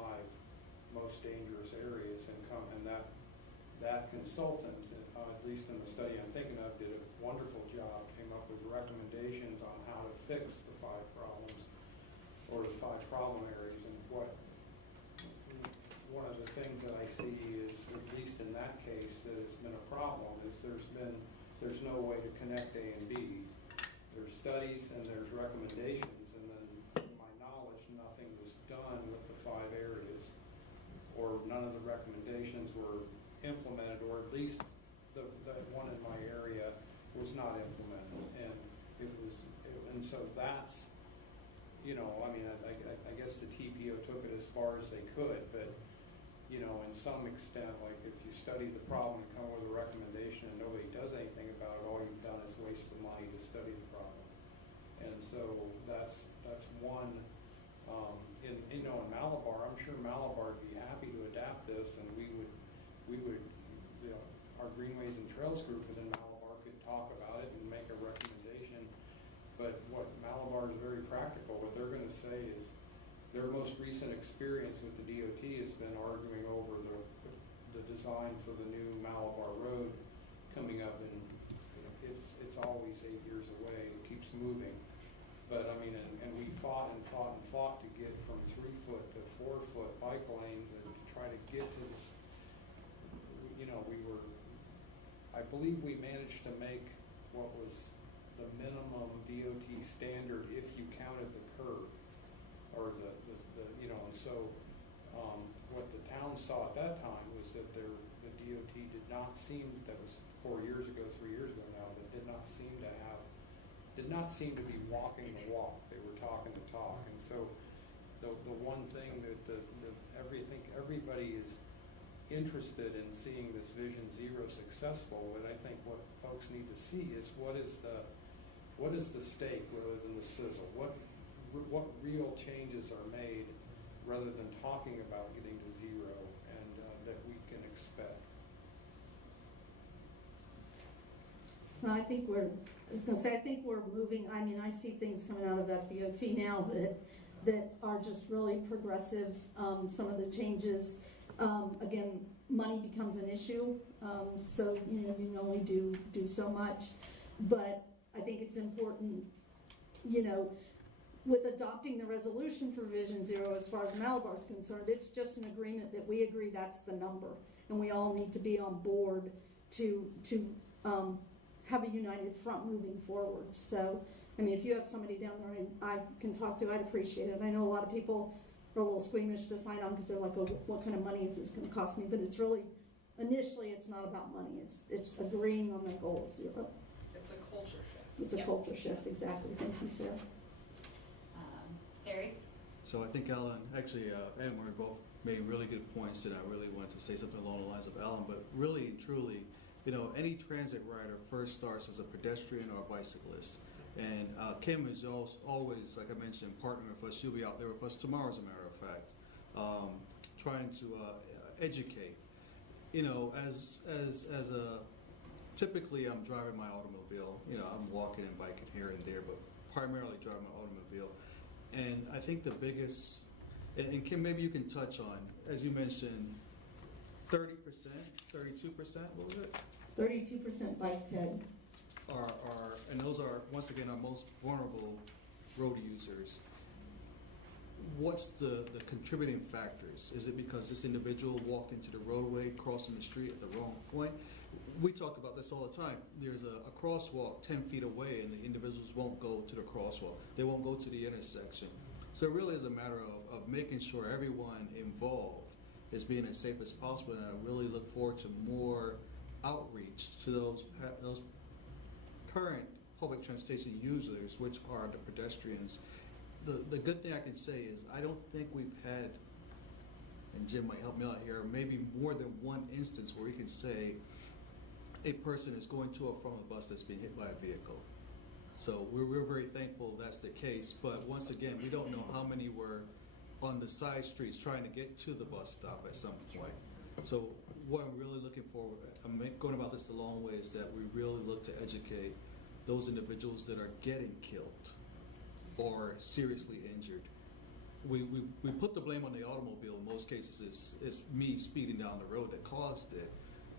most dangerous areas, and that consultant, at least in the study I'm thinking of, did a wonderful job, came up with recommendations on how to fix the 5 problems, or the 5 problem areas. And one of the things that I see is, at least in that case, that has been a problem, is there's no way to connect A and B. There's studies and there's recommendations, and then, to my knowledge, nothing was done with the 5 areas, or none of the recommendations were implemented, or at least the one in my area was not implemented. And and so that's, I mean, I guess the TPO took it as far as they could, but in some extent, like if you study the problem and come up with a recommendation and nobody does anything about it, all you've done is waste the money to study the problem. And so that's one. In Malabar, I'm sure Malabar would be happy to adapt this, and we would, our Greenways and Trails group within Malabar could talk about it and make a recommendation. But what Malabar is very practical. What they're going to say is their most recent experience with the DOT has been arguing over the design for the new Malabar Road coming up, and it's always 8 years away. It keeps moving. But I mean, and we fought and fought and fought to get from 3-foot to 4-foot bike lanes, and to try to get to this. I believe we managed to make what was the minimum DOT standard if you counted the curve, or and so what the town saw at that time was that the DOT did not seem, that was 4 years ago, 3 years ago now, that did not seem to be walking the walk. They were talking the talk. And so the one thing that everybody is interested in seeing this Vision Zero successful, but I think what folks need to see is what is the stake rather than the sizzle. What real changes are made rather than talking about getting to zero, and that we can expect. Well, I think we're moving. I mean, I see things coming out of FDOT now that are just really progressive. Some of the changes, again, money becomes an issue. So you can only do so much. But I think it's important, with adopting the resolution for Vision Zero, as far as Malabar is concerned, it's just an agreement that we agree that's the number, and we all need to be on board to have a united front moving forward. So, I mean, if you have somebody down there and I can talk to, I'd appreciate it. I know a lot of people are a little squeamish to sign on because they're like, oh, what kind of money is this going to cost me? But it's really, initially, it's not about money. It's agreeing on the goal of zero. It's a culture shift. It's a culture shift, exactly. Thank you, Sarah. Terry? So I think Ellen, actually, and Murray both made really good points, and I really wanted to say something along the lines of Ellen, but really and truly, any transit rider first starts as a pedestrian or a bicyclist. And Kim is always, like I mentioned, partnering with us. She'll be out there with us tomorrow, as a matter of fact, trying to educate. Typically I'm driving my automobile. I'm walking and biking here and there, but primarily driving my automobile. And I think the biggest, and Kim, maybe you can touch on, as you mentioned, 30%, 32%, what was it? 32% bike ped. And those are, once again, our most vulnerable road users. What's the contributing factors? Is it because this individual walked into the roadway, crossing the street at the wrong point? We talk about this all the time. There's a crosswalk 10 feet away, and the individuals won't go to the crosswalk. They won't go to the intersection. So it really is a matter of making sure everyone involved is being as safe as possible, and I really look forward to more outreach to those current public transportation users, which are the pedestrians. The good thing I can say is I don't think we've had, and Jim might help me out here, maybe more than one instance where we can say a person is going to or from a bus that's being hit by a vehicle. So we're very thankful that's the case. But once again, we don't know how many were on the side streets trying to get to the bus stop at some point. So what I'm really looking for, I'm going about this a long way, is that we really look to educate those individuals that are getting killed or seriously injured. We put the blame on the automobile. In most cases, it's me speeding down the road that caused it.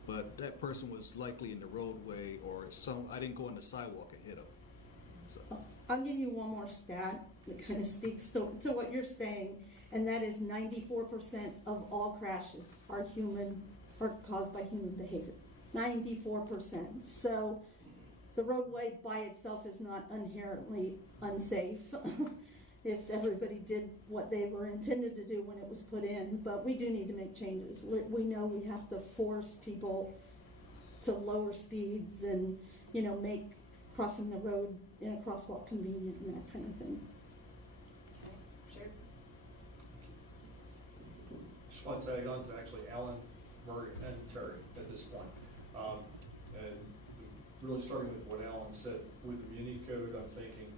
But that person was likely in the roadway, or I didn't go on the sidewalk and hit them. So. I'll give you one more stat that kind of speaks to what you're saying, and that is 94% of all crashes are caused by human behavior. 94%. So the roadway by itself is not inherently unsafe if everybody did what they were intended to do when it was put in, but we do need to make changes. We know we have to force people to lower speeds and, make crossing the road in a crosswalk convenient and that kind of thing. Okay, sure. Just want to tag on to actually Alan, Murray, and Terry at this point. And really starting with what Alan said, with the Muni Code, I'm thinking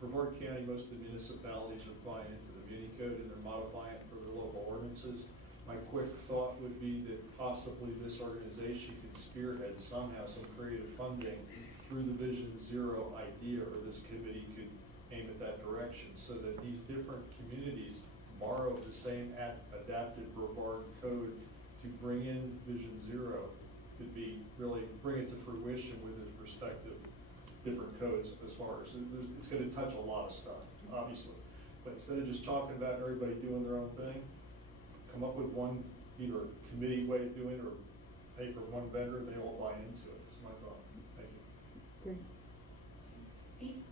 Brevard County, most of the municipalities are buying into the Muni Code and they're modifying it for their local ordinances. My quick thought would be that possibly this organization could spearhead somehow some creative funding through the Vision Zero idea, or this committee could aim at that direction, so that these different communities borrow the same adapted Brevard Code to bring in Vision Zero, could be really bring it to fruition with its respective different codes as far as it's going to touch a lot of stuff, obviously. But instead of just talking about everybody doing their own thing, come up with one either committee way of doing it or pay for one vendor and they all buy into it. That's my thought. Thank you. Great. Pete?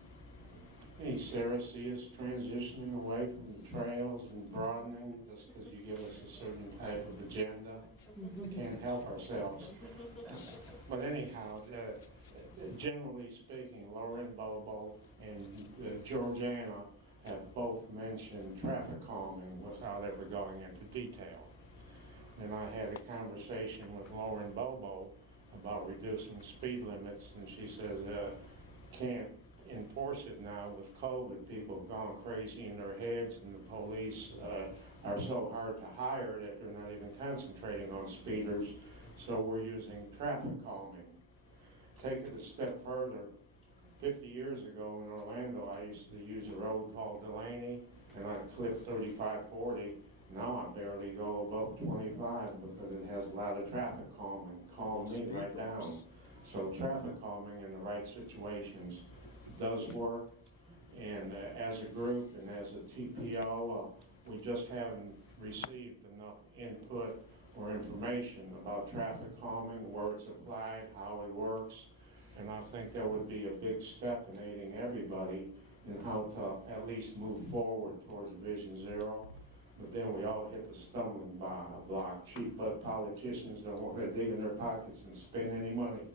Hey, Sarah, see us transitioning away from the trails and broadening just because you give us a certain type of agenda. We can't help ourselves. But anyhow, generally speaking, Lauren Bobo and Georgiana have both mentioned traffic calming without ever going into detail. And I had a conversation with Lauren Bobo about reducing speed limits, and she says can't enforce it now with COVID. People have gone crazy in their heads, and the police are so hard to hire that they're not even concentrating on speeders. So we're using traffic calming. Take it a step further. 50 years ago in Orlando, I used to use a road called Delaney, and I'd clip 35, 40. Now I barely go above 25 because it has a lot of traffic calming. Calm me right down. So traffic calming in the right situations does work. And as a group and as a TPO, we just haven't received enough input or information about traffic calming, where it's applied, how it works. And I think that would be a big step in aiding everybody in how to at least move forward towards Vision Zero. But then we all hit the stumbling block. Cheap politicians don't want to dig in their pockets and spend any money.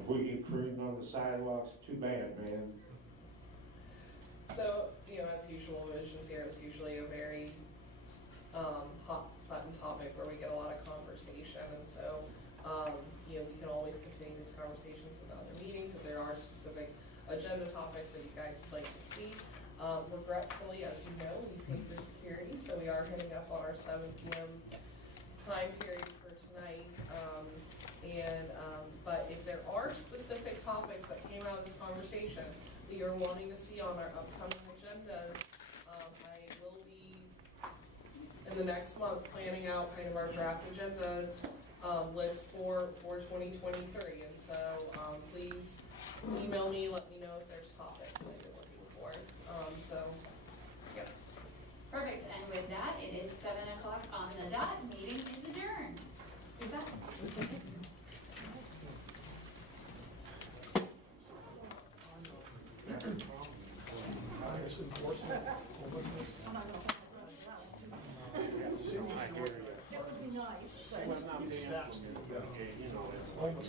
If we get cruising on the sidewalks, too bad, man. So, as usual, Vision Zero is usually a very hot button topic where we get a lot of conversation, and so we can always continue these conversations in other meetings if there are specific agenda topics that you guys would like to see. Regretfully, as you know, we pay for security, so we are hitting up on our 7 p.m. time period for tonight. But if there are specific topics that came out of this conversation that you're wanting to see on our upcoming agendas, I will be in the next month planning out kind of our draft agenda list for 2023. And so please email me, let me know if there's topics that you're looking for. Yeah. Perfect. And with that, it is 7 o'clock on the dot. Meeting is adjourned. You're back. Enforcement, homelessness. It would be nice, but. Well, not being, you know, it's homeless.